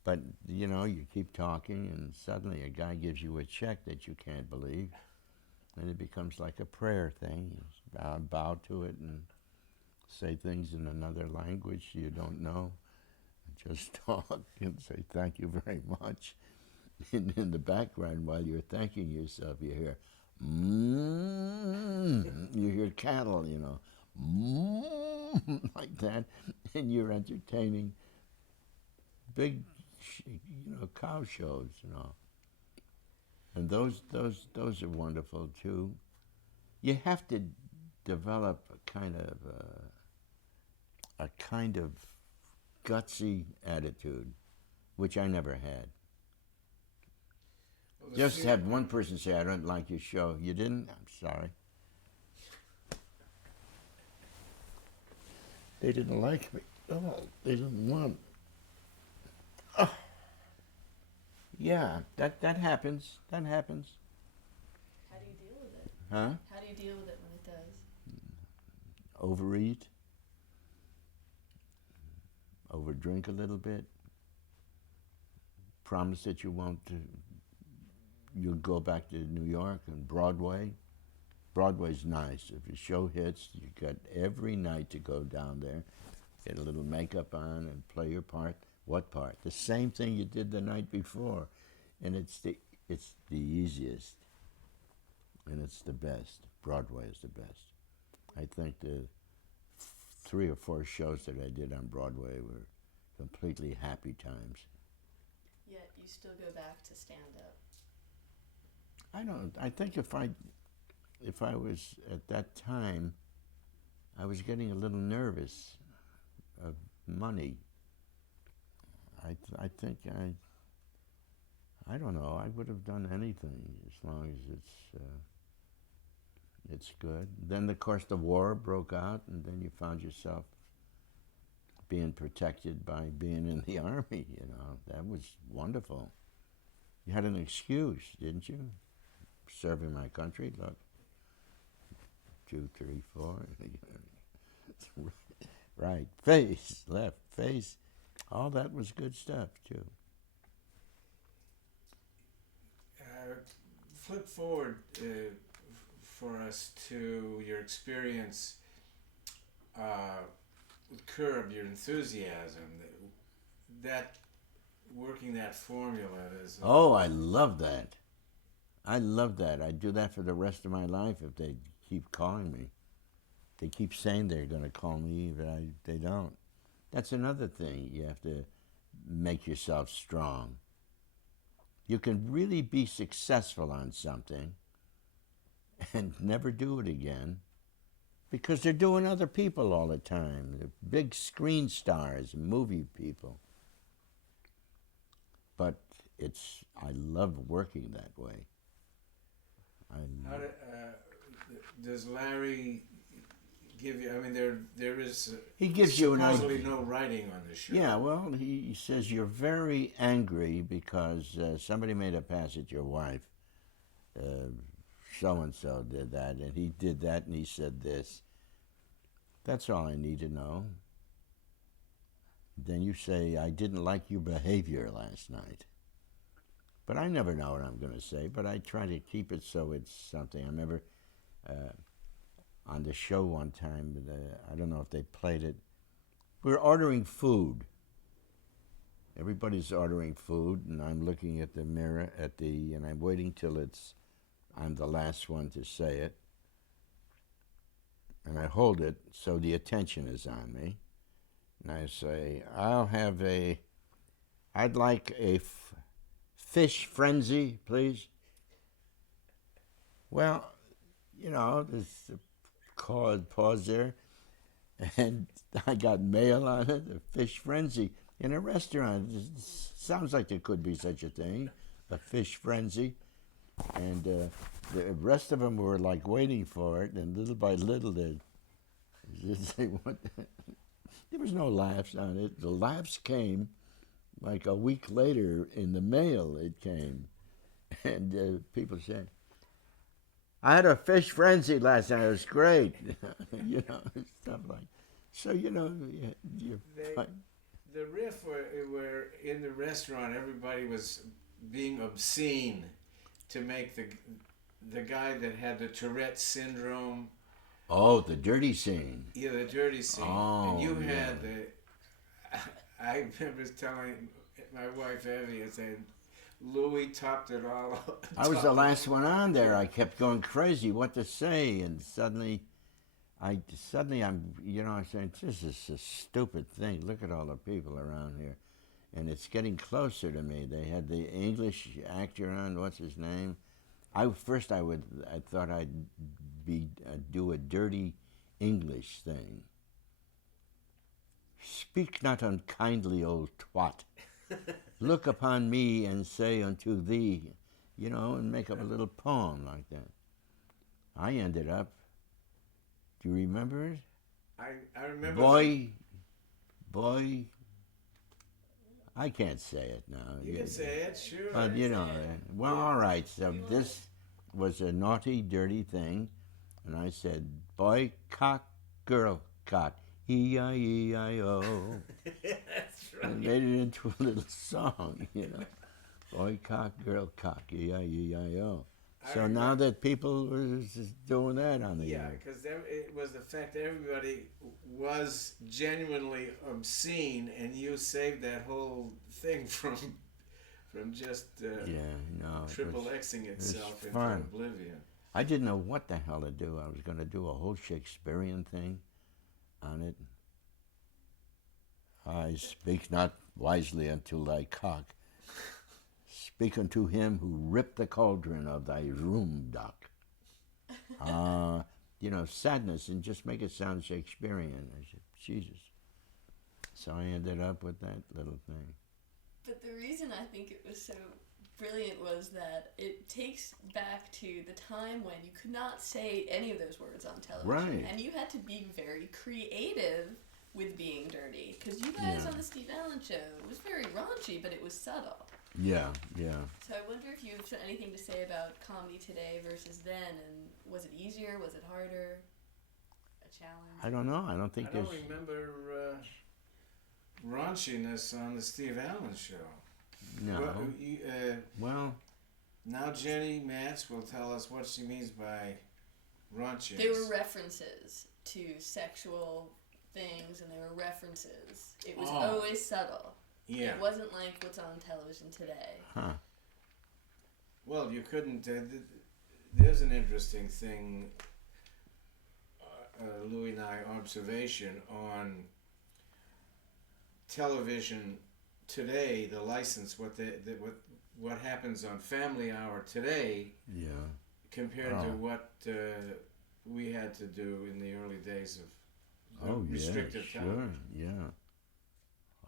But, you know, you keep talking and suddenly a guy gives you a check that you can't believe. And it becomes like a prayer thing. You bow to it and say things in another language you don't know. Just talk and say thank you very much. And in the background, while you're thanking yourself, you hear, you hear cattle, you know, like that, and you're entertaining big, cow shows, and those are wonderful too. You have to develop a kind of gutsy attitude, which I never had. Well, Just have one person say, I don't like your show. You didn't? I'm sorry. They didn't like me. Oh, they didn't want. Oh. Yeah, that happens. That happens. How do you deal with it? Huh? How do you deal with it when it does? Overeat. Overdrink a little bit. Promise that you won't. You'll go back to New York and Broadway. Broadway's nice. If the show hits, you got every night to go down there, get a little makeup on and play your part. What part? The same thing you did the night before. And it's the easiest. And it's the best. Broadway is the best. I think the 3 or 4 shows that I did on Broadway were completely happy times. Yet you still go back to stand up. I think if I was at that time, I was getting a little nervous of money. I think I don't know, I would have done anything as long as it's good. Then of course the war broke out and then you found yourself being protected by being in the army, That was wonderful. You had an excuse, didn't you? Serving my country, look. 2, 3, 4. Right, face, left, face. All that was good stuff, too. Flip forward for us to your experience with Curb, your enthusiasm, that working that formula is. Oh, I love that. I love that. I'd do that for the rest of my life if they keep calling me. They keep saying they're going to call me, but they don't. That's another thing. You have to make yourself strong. You can really be successful on something and never do it again because they're doing other people all the time. They're big screen stars, movie people. But I love working that way. How does Larry give you? I mean, there is He gives you an supposedly idea. no writing on this show. Yeah, well, he says you're very angry because somebody made a pass at your wife. So-and-so did that, and he did that, and he said this. That's all I need to know. Then you say, I didn't like your behavior last night. But I never know what I'm going to say, but I try to keep it so it's something. I remember on the show one time, I don't know if they played it, we're ordering food. Everybody's ordering food, and I'm looking at the mirror, and I'm waiting till I'm the last one to say it. And I hold it so the attention is on me. And I say, I'd like a fish frenzy, please. Well, there's a pause there, and I got mail on it, a fish frenzy. In a restaurant, it sounds like there could be such a thing, a fish frenzy. And the rest of them were like waiting for it, and little by little they say, "What?" There was no laughs on it. The laughs came like a week later in the mail. It came, and people said, "I had a fish frenzy last night. It was great," stuff like. So the riff where in the restaurant everybody was being obscene to make the guy that had the Tourette syndrome. Oh, the dirty scene. Yeah, the dirty scene. Oh, and you yeah. had I remember telling my wife Evie, I said, Louis topped it all up. I was the last one on there. I kept going crazy what to say, and suddenly I'm saying, this is a stupid thing. Look at all the people around here. And it's getting closer to me. They had the English actor on, what's his name? I thought I'd do a dirty English thing. Speak not unkindly, old twat. Look upon me and say unto thee, and make up a little poem like that. I ended up, do you remember it? I remember. Boy, I can't say it now. You can say it, sure. But, well, all right, so this was a naughty, dirty thing, and I said, boy, cock, girl, cock, E-I-E-I-O. That's right. And made it into a little song, Boy, cock, girl, cock, E-I-E-I-O. So now that people were just doing that on the air. Yeah, because it was the fact that everybody was genuinely obscene, and you saved that whole thing from just triple Xing itself into oblivion. I didn't know what the hell to do. I was going to do a whole Shakespearean thing on it. I speak not wisely unto thy cock. Speak unto him who ripped the cauldron of thy room, Doc. Sadness, and just make it sound Shakespearean. I said, Jesus. So I ended up with that little thing. But the reason I think it was so brilliant was that it takes back to the time when you could not say any of those words on television. Right. And you had to be very creative with being dirty. Because you guys on the Steve Allen Show, it was very raunchy, but it was subtle. Yeah. So I wonder if you have anything to say about comedy today versus then, and was it easier, was it harder, a challenge? I don't know. I don't think I don't remember raunchiness on the Steve Allen Show. No. Well, now Jenny Matz will tell us what she means by raunchiness. There were references to sexual things, and there were references. It was always subtle. Yeah. It wasn't like what's on television today. Huh. Well, you couldn't. There's an interesting thing, Louis and I, observation on television today. The license, what what happens on Family Hour today Yeah. compared to Oh. what we had to do in the early days of the Oh, yeah, restrictive sure, television. yeah.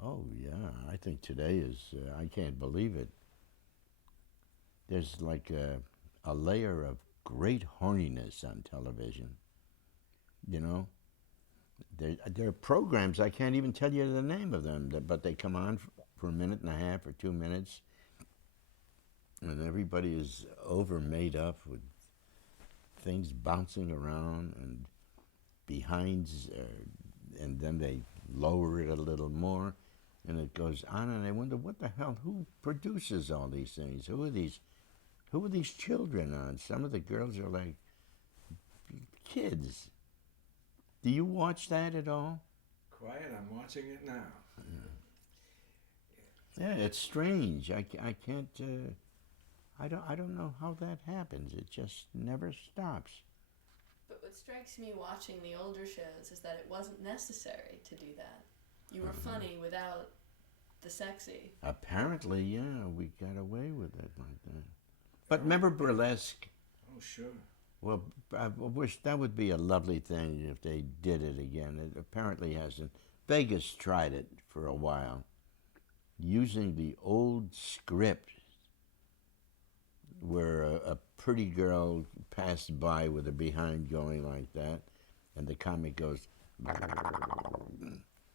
Oh, yeah. I think today is, I can't believe it. There's like a layer of great horniness on television. You know, there are programs, I can't even tell you the name of them, but they come on for a minute and a half or 2 minutes, and everybody is over made up with things bouncing around and behinds, and then they lower it a little more, and it goes on, and I wonder what the hell, who produces all these things? Who are these children on? Some of the girls are like kids. Do you watch that at all? Quiet, I'm watching it now. Yeah, it's strange. I can't. I don't know how that happens. It just never stops. But what strikes me watching the older shows is that it wasn't necessary to do that. You were funny without the sexy. Apparently, yeah, we got away with it like that. But remember burlesque? Oh, sure. Well, I wish that would be a lovely thing if they did it again. It apparently hasn't. Vegas tried it for a while, using the old script where a pretty girl passed by with her behind going like that, and the comic goes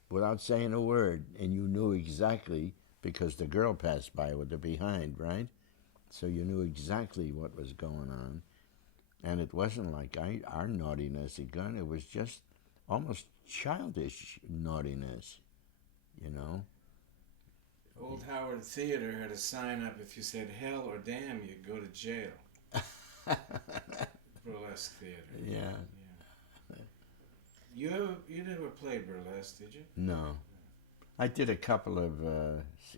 without saying a word, and you knew exactly because the girl passed by with her behind, right? So you knew exactly what was going on, and it wasn't like our naughtiness again. It was just almost childish naughtiness, you know. Old Howard Theater had a sign up, if you said hell or damn, you'd go to jail. Burlesque theater. Yeah. You never played burlesque, did you? No. I did a couple of,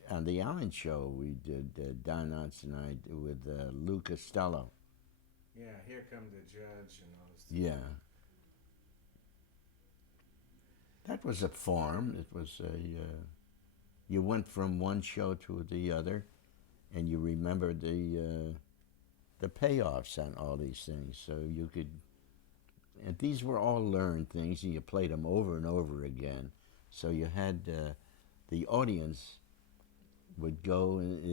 on the Allen Show, we did, Don Knotts and I, with Lou Costello. Yeah, Here Come the Judge and all this. Yeah. That was a form. It was you went from one show to the other, and you remembered the payoffs on all these things. So you could, and these were all learned things, and you played them over and over again. So you had the audience would go and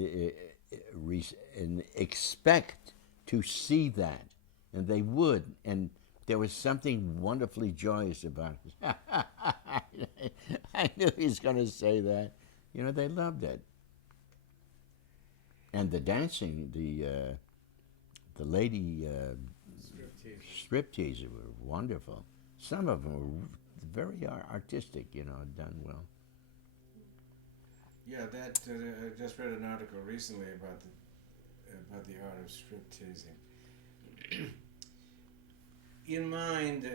expect to see that, and they would, and there was something wonderfully joyous about it. I knew he was going to say that. You know, they loved it. And the dancing, the lady striptease were wonderful. Some of them were very artistic, you know, done well. Yeah, that I just read an article recently about the art of strip teasing. In mind,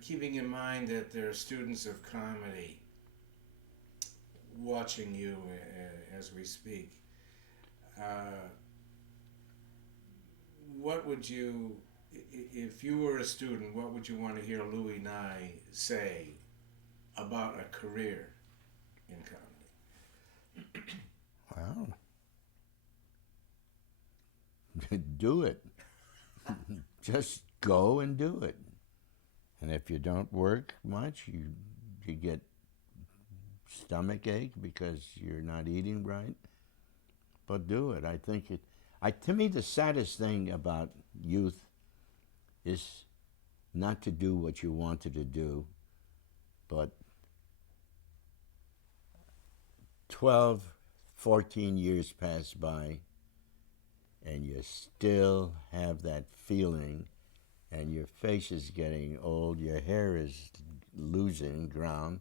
keeping in mind that there are students of comedy watching you as we speak, what would you, if you were a student, what would you want to hear Louis Nye say about a career in comedy? Wow. Do it. Just go and do it. And if you don't work much, you get stomach ache because you're not eating right. But do it. I think to me, the saddest thing about youth is not to do what you wanted to do, but 12, 14 years pass by, and you still have that feeling, and your face is getting old, your hair is losing ground,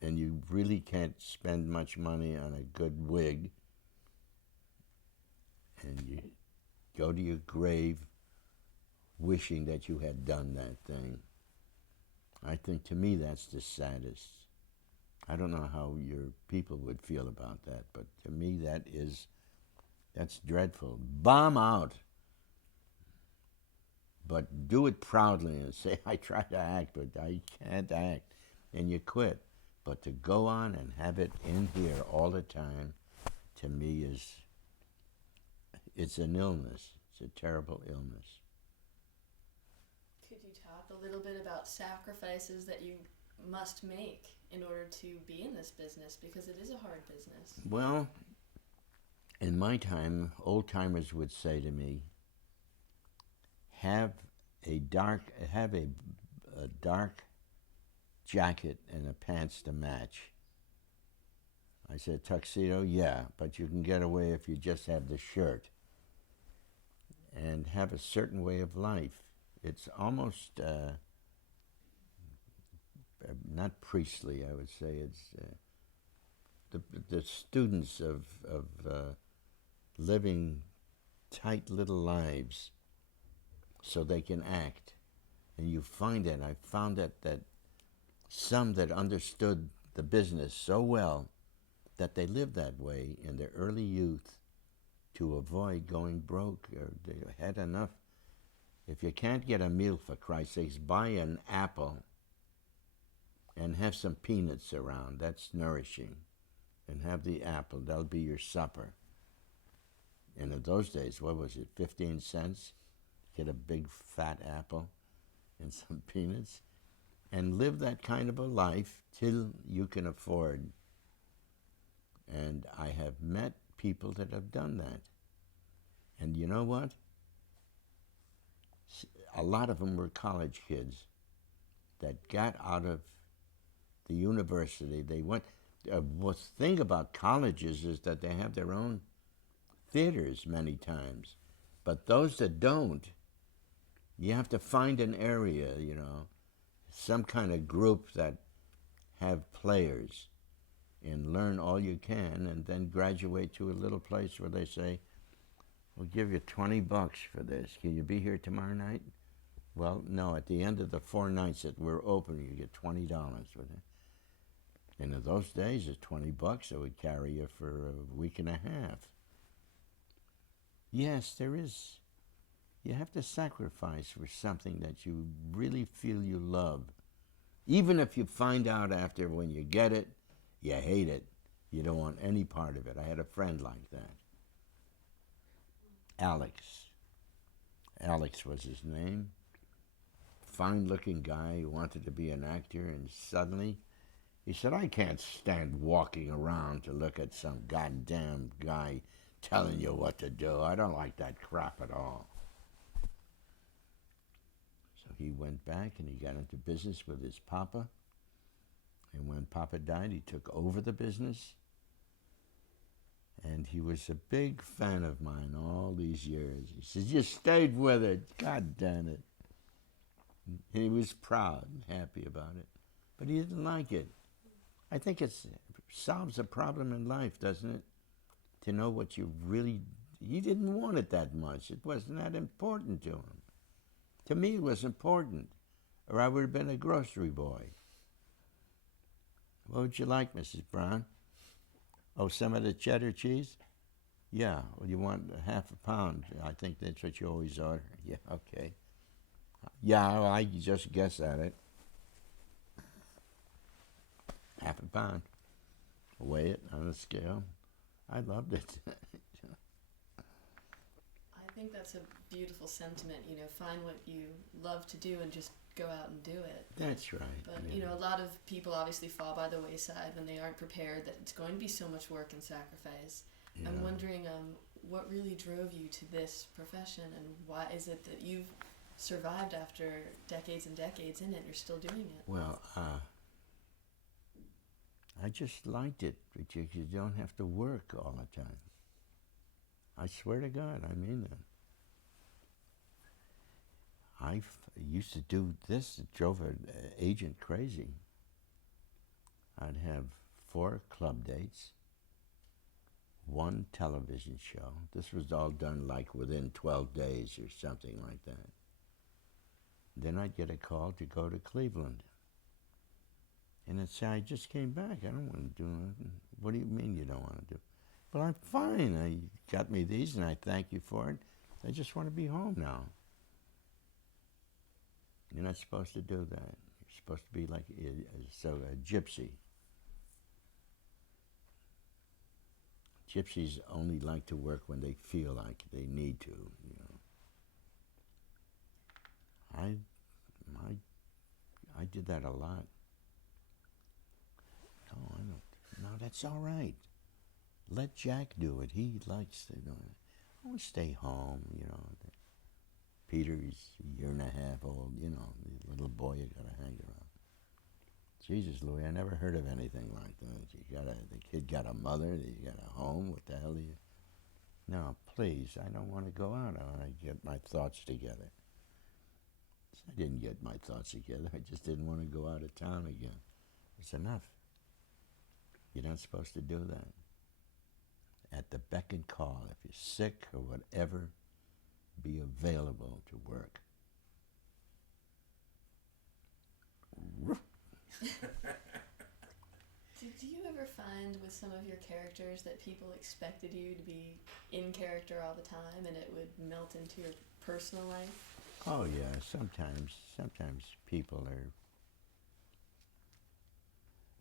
and you really can't spend much money on a good wig, and you go to your grave wishing that you had done that thing. I think, to me, that's the saddest. I don't know how your people would feel about that, but to me, that's dreadful. Bomb out. But do it proudly and say, I try to act, but I can't act. And you quit. But to go on and have it in here all the time, to me, is It's an illness. It's a terrible illness. Could you talk a little bit about sacrifices that you must make in order to be in this business, because it is a hard business? Well, in my time, old timers would say to me, have a dark jacket and a pants to match. I said, tuxedo, yeah, but you can get away if you just have the shirt. And have a certain way of life. It's almost not priestly, I would say. It's the students of living tight little lives so they can act. And you find it. I found that some that understood the business so well that they lived that way in their early youth to avoid going broke, or they had enough. If you can't get a meal, for Christ's sakes, buy an apple and have some peanuts around. That's nourishing. And have the apple. That'll be your supper. And in those days, what was it, 15 cents? Get a big fat apple and some peanuts. And live that kind of a life till you can afford. And I have met people that have done that. And you know what? A lot of them were college kids that got out of the university. They went. The thing about colleges is that they have their own theaters many times. But those that don't, you have to find an area, some kind of group that have players, and learn all you can, and then graduate to a little place where they say, we'll give you $20 for this. Can you be here tomorrow night? Well, no, at the end of the 4 nights that we're open, you get $20 with it. And in those days, it's $20 that would carry you for a week and a half. Yes, there is. You have to sacrifice for something that you really feel you love. Even if you find out after, when you get it, you hate it. You don't want any part of it. I had a friend like that. Alex was his name. Fine-looking guy who wanted to be an actor, and suddenly he said, I can't stand walking around to look at some goddamn guy telling you what to do. I don't like that crap at all. So he went back and he got into business with his papa. And when Papa died, he took over the business. And he was a big fan of mine all these years. He says, you stayed with it. God damn it. And he was proud and happy about it. But he didn't like it. I think it solves a problem in life, doesn't it? To know what you really... He didn't want it that much. It wasn't that important to him. To me, it was important. Or I would have been a grocery boy. What would you like, Mrs. Brown? Oh, some of the cheddar cheese? Yeah. Well, you want half a pound. I think that's what you always order. Yeah, okay. Yeah, well, I just guess at it. Half a pound. Weigh it on a scale. I loved it. I think that's a beautiful sentiment, find what you love to do and just go out and do it. That's right. But, yeah. A lot of people obviously fall by the wayside when they aren't prepared that it's going to be so much work and sacrifice. Yeah. I'm wondering what really drove you to this profession, and why is it that you've survived after decades and decades in it, you're still doing it? Well, I just liked it because you don't have to work all the time. I swear to God, I mean that. I used to do this. It drove an agent crazy. I'd have 4 club dates, 1 television show. This was all done like within 12 days or something like that. Then I'd get a call to go to Cleveland. And I'd say, I just came back. I don't want to do nothing. What do you mean you don't want to do? Well, I'm fine. I got me these, and I thank you for it. I just want to be home now. You're not supposed to do that. You're supposed to be like a gypsy. gypsies only like to work when they feel like they need to. I did that a lot. No, I don't. No, that's all right. Let Jack do it. He likes to do it. I want to stay home. Peter's a year and a half old. The little boy you got to hang around. Jesus, Louis, I never heard of anything like that. The kid got a mother. He got a home. What the hell do you? No, please. I don't want to go out. I want to get my thoughts together. I didn't get my thoughts together. I just didn't want to go out of town again. It's enough. You're not supposed to do that. At the beck and call, if you're sick or whatever, be available to work. Did you ever find with some of your characters that people expected you to be in character all the time and it would melt into your personal life? Oh yeah, sometimes people are.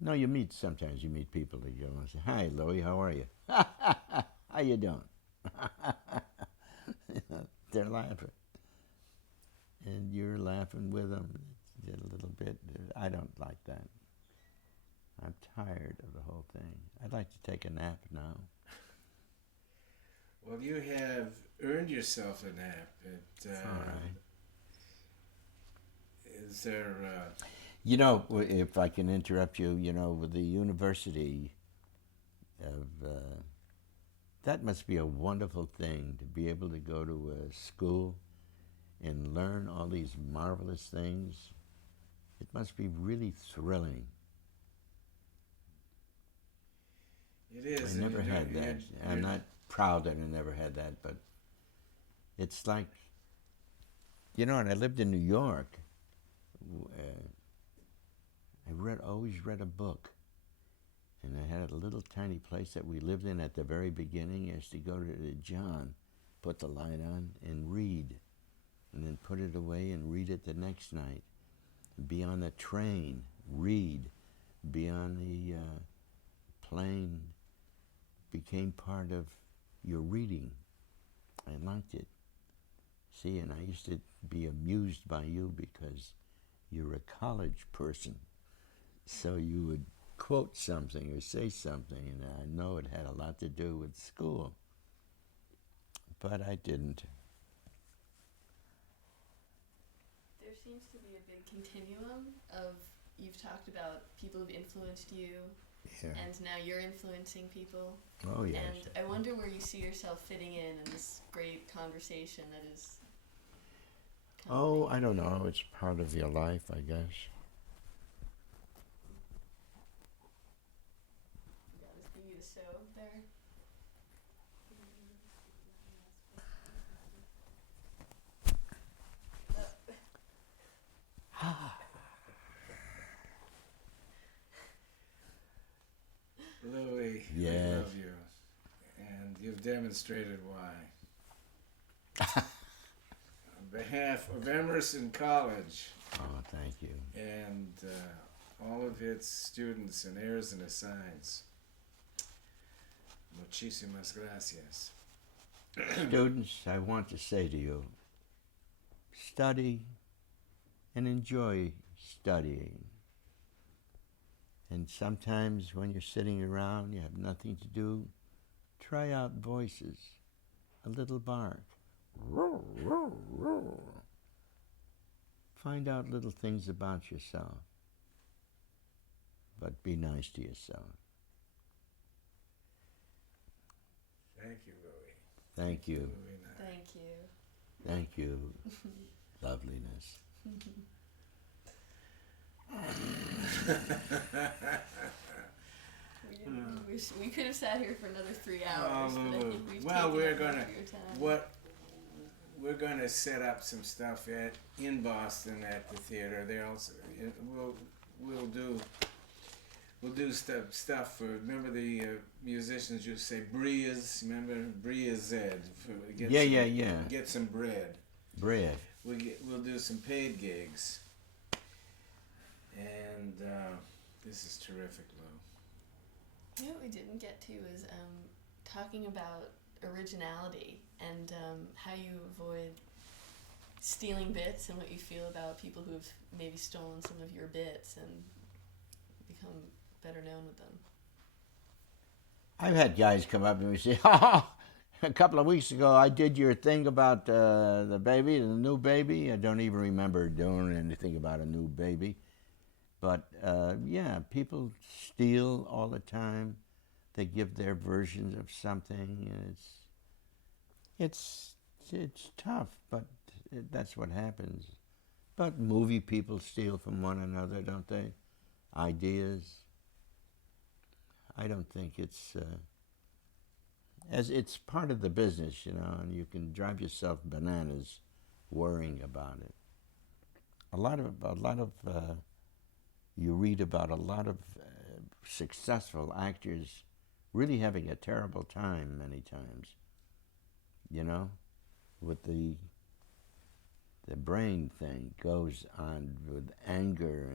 No, sometimes you meet people that go and say, "Hi, Louie, how are you? How you doing?" They're laughing, and you're laughing with them a little bit. I don't like that. I'm tired of the whole thing. I'd like to take a nap now. Well, you have earned yourself a nap. All right. Is there... if I can interrupt you, with the University of... that must be a wonderful thing, to be able to go to a school and learn all these marvelous things. It must be really thrilling. It is. I never had that. I'm not proud that I never had that, but it's like, and I lived in New York. I always read a book, and I had a little tiny place that we lived in at the very beginning. I used to go to John, put the light on, and read, and then put it away and read it the next night. Be on the train, read. Be on the plane. Became part of your reading. I liked it. See, and I used to be amused by you because you're a college person. So you would quote something or say something, and I know it had a lot to do with school. But I didn't. There seems to be a big continuum of, you've talked about people who've influenced you, and now you're influencing people. Oh, yes. And I wonder where you see yourself fitting in this great conversation that is... Oh, I don't know. It's part of your life, I guess. Yeah, this give you to sew there. Louis, Yes. I love you, and you've demonstrated why. On behalf of Emerson College Oh, thank you. and all of its students and heirs and assigns, muchísimas gracias. Students, I want to say to you, study and enjoy studying. And sometimes when you're sitting around, you have nothing to do, try out voices, a little bark. Find out little things about yourself, but be nice to yourself. Thank you, Louis. Thank you. Louis Nye. Thank you. Thank you. Loveliness. We could have sat here for another 3 hours, but I think we've well, taken we're up gonna enough of your time. we're gonna set up some stuff in Boston at the theater. They also we'll do stuff for, remember the musicians used to say Bria's, remember Bria Zed? Yeah. Get some bread. Bread. We'll do some paid gigs. And this is terrific, Lou. You know what we didn't get to is talking about originality and how you avoid stealing bits and what you feel about people who have maybe stolen some of your bits and become better known with them. I've had guys come up to me and say, "Ha ha! A couple of weeks ago, I did your thing about the baby, the new baby. I don't even remember doing anything about a new baby, but yeah, people steal all the time. They give their versions of something, and it's tough, but that's what happens. But movie people steal from one another, don't they? Ideas. I don't think it's as it's part of the business, you know, and you can drive yourself bananas worrying about it. A lot of you read about a lot of successful actors really having a terrible time many times, you know, with the brain thing goes on with anger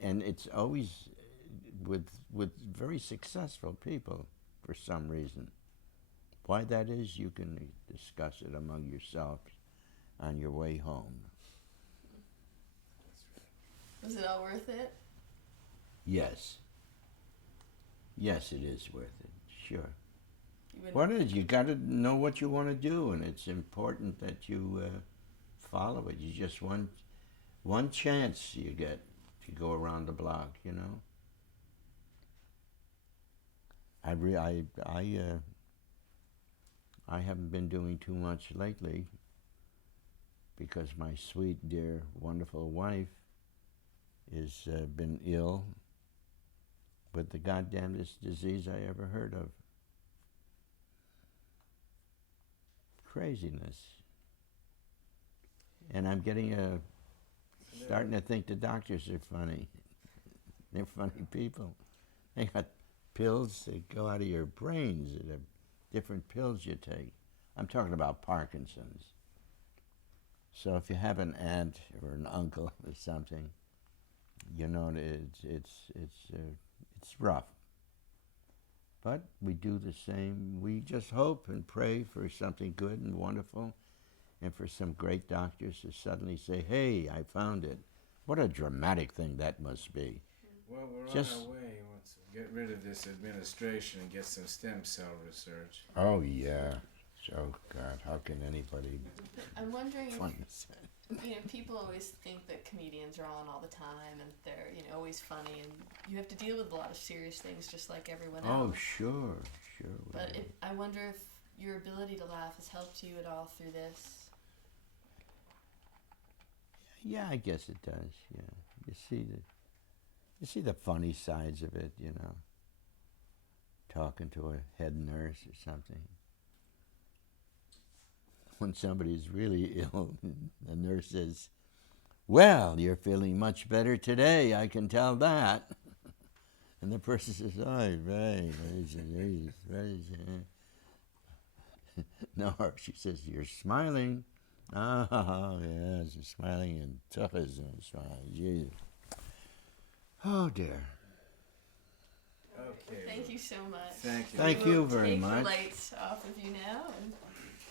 and it's always with very successful people for some reason. Why that is, you can discuss it among yourselves on your way home. Was it all worth it? Yes. Yes, it is worth it. Sure. What is? You got to know what you want to do, and it's important that you follow it. You just one chance you get to go around the block, you know. I haven't been doing too much lately because my sweet, dear, wonderful wife has been ill with the goddamnedest disease I ever heard of. Craziness. And I'm starting to think the doctors are funny. They're funny people. They got pills that go out of your brains that have different pills you take. I'm talking about Parkinson's. So if you have an aunt or an uncle or something, you know it's rough. But we do the same. We just hope and pray for something good and wonderful, and for some great doctors to suddenly say, "Hey, I found it." What a dramatic thing that must be. Well, we're Just, on our way. Let's get rid of this administration and get some stem cell research. oh yeah. Oh God, how can anybody I'm wondering fund this? people always think that comedians are on all the time and they're, always funny, and you have to deal with a lot of serious things just like everyone else. Oh, sure. But I wonder if your ability to laugh has helped you at all through this. Yeah, I guess it does. Yeah, you see the funny sides of it. You know, talking to a head nurse or something. When somebody's really ill, the nurse says, "Well, you're feeling much better today, I can tell that." And the person says, "Oh, right. No," she says, "You're smiling." "Oh, yes, you're smiling and tough as a smile." Jesus. Oh, dear. Okay. Thank you so much. Thank you. Thank you very much. Take the lights off of you now. And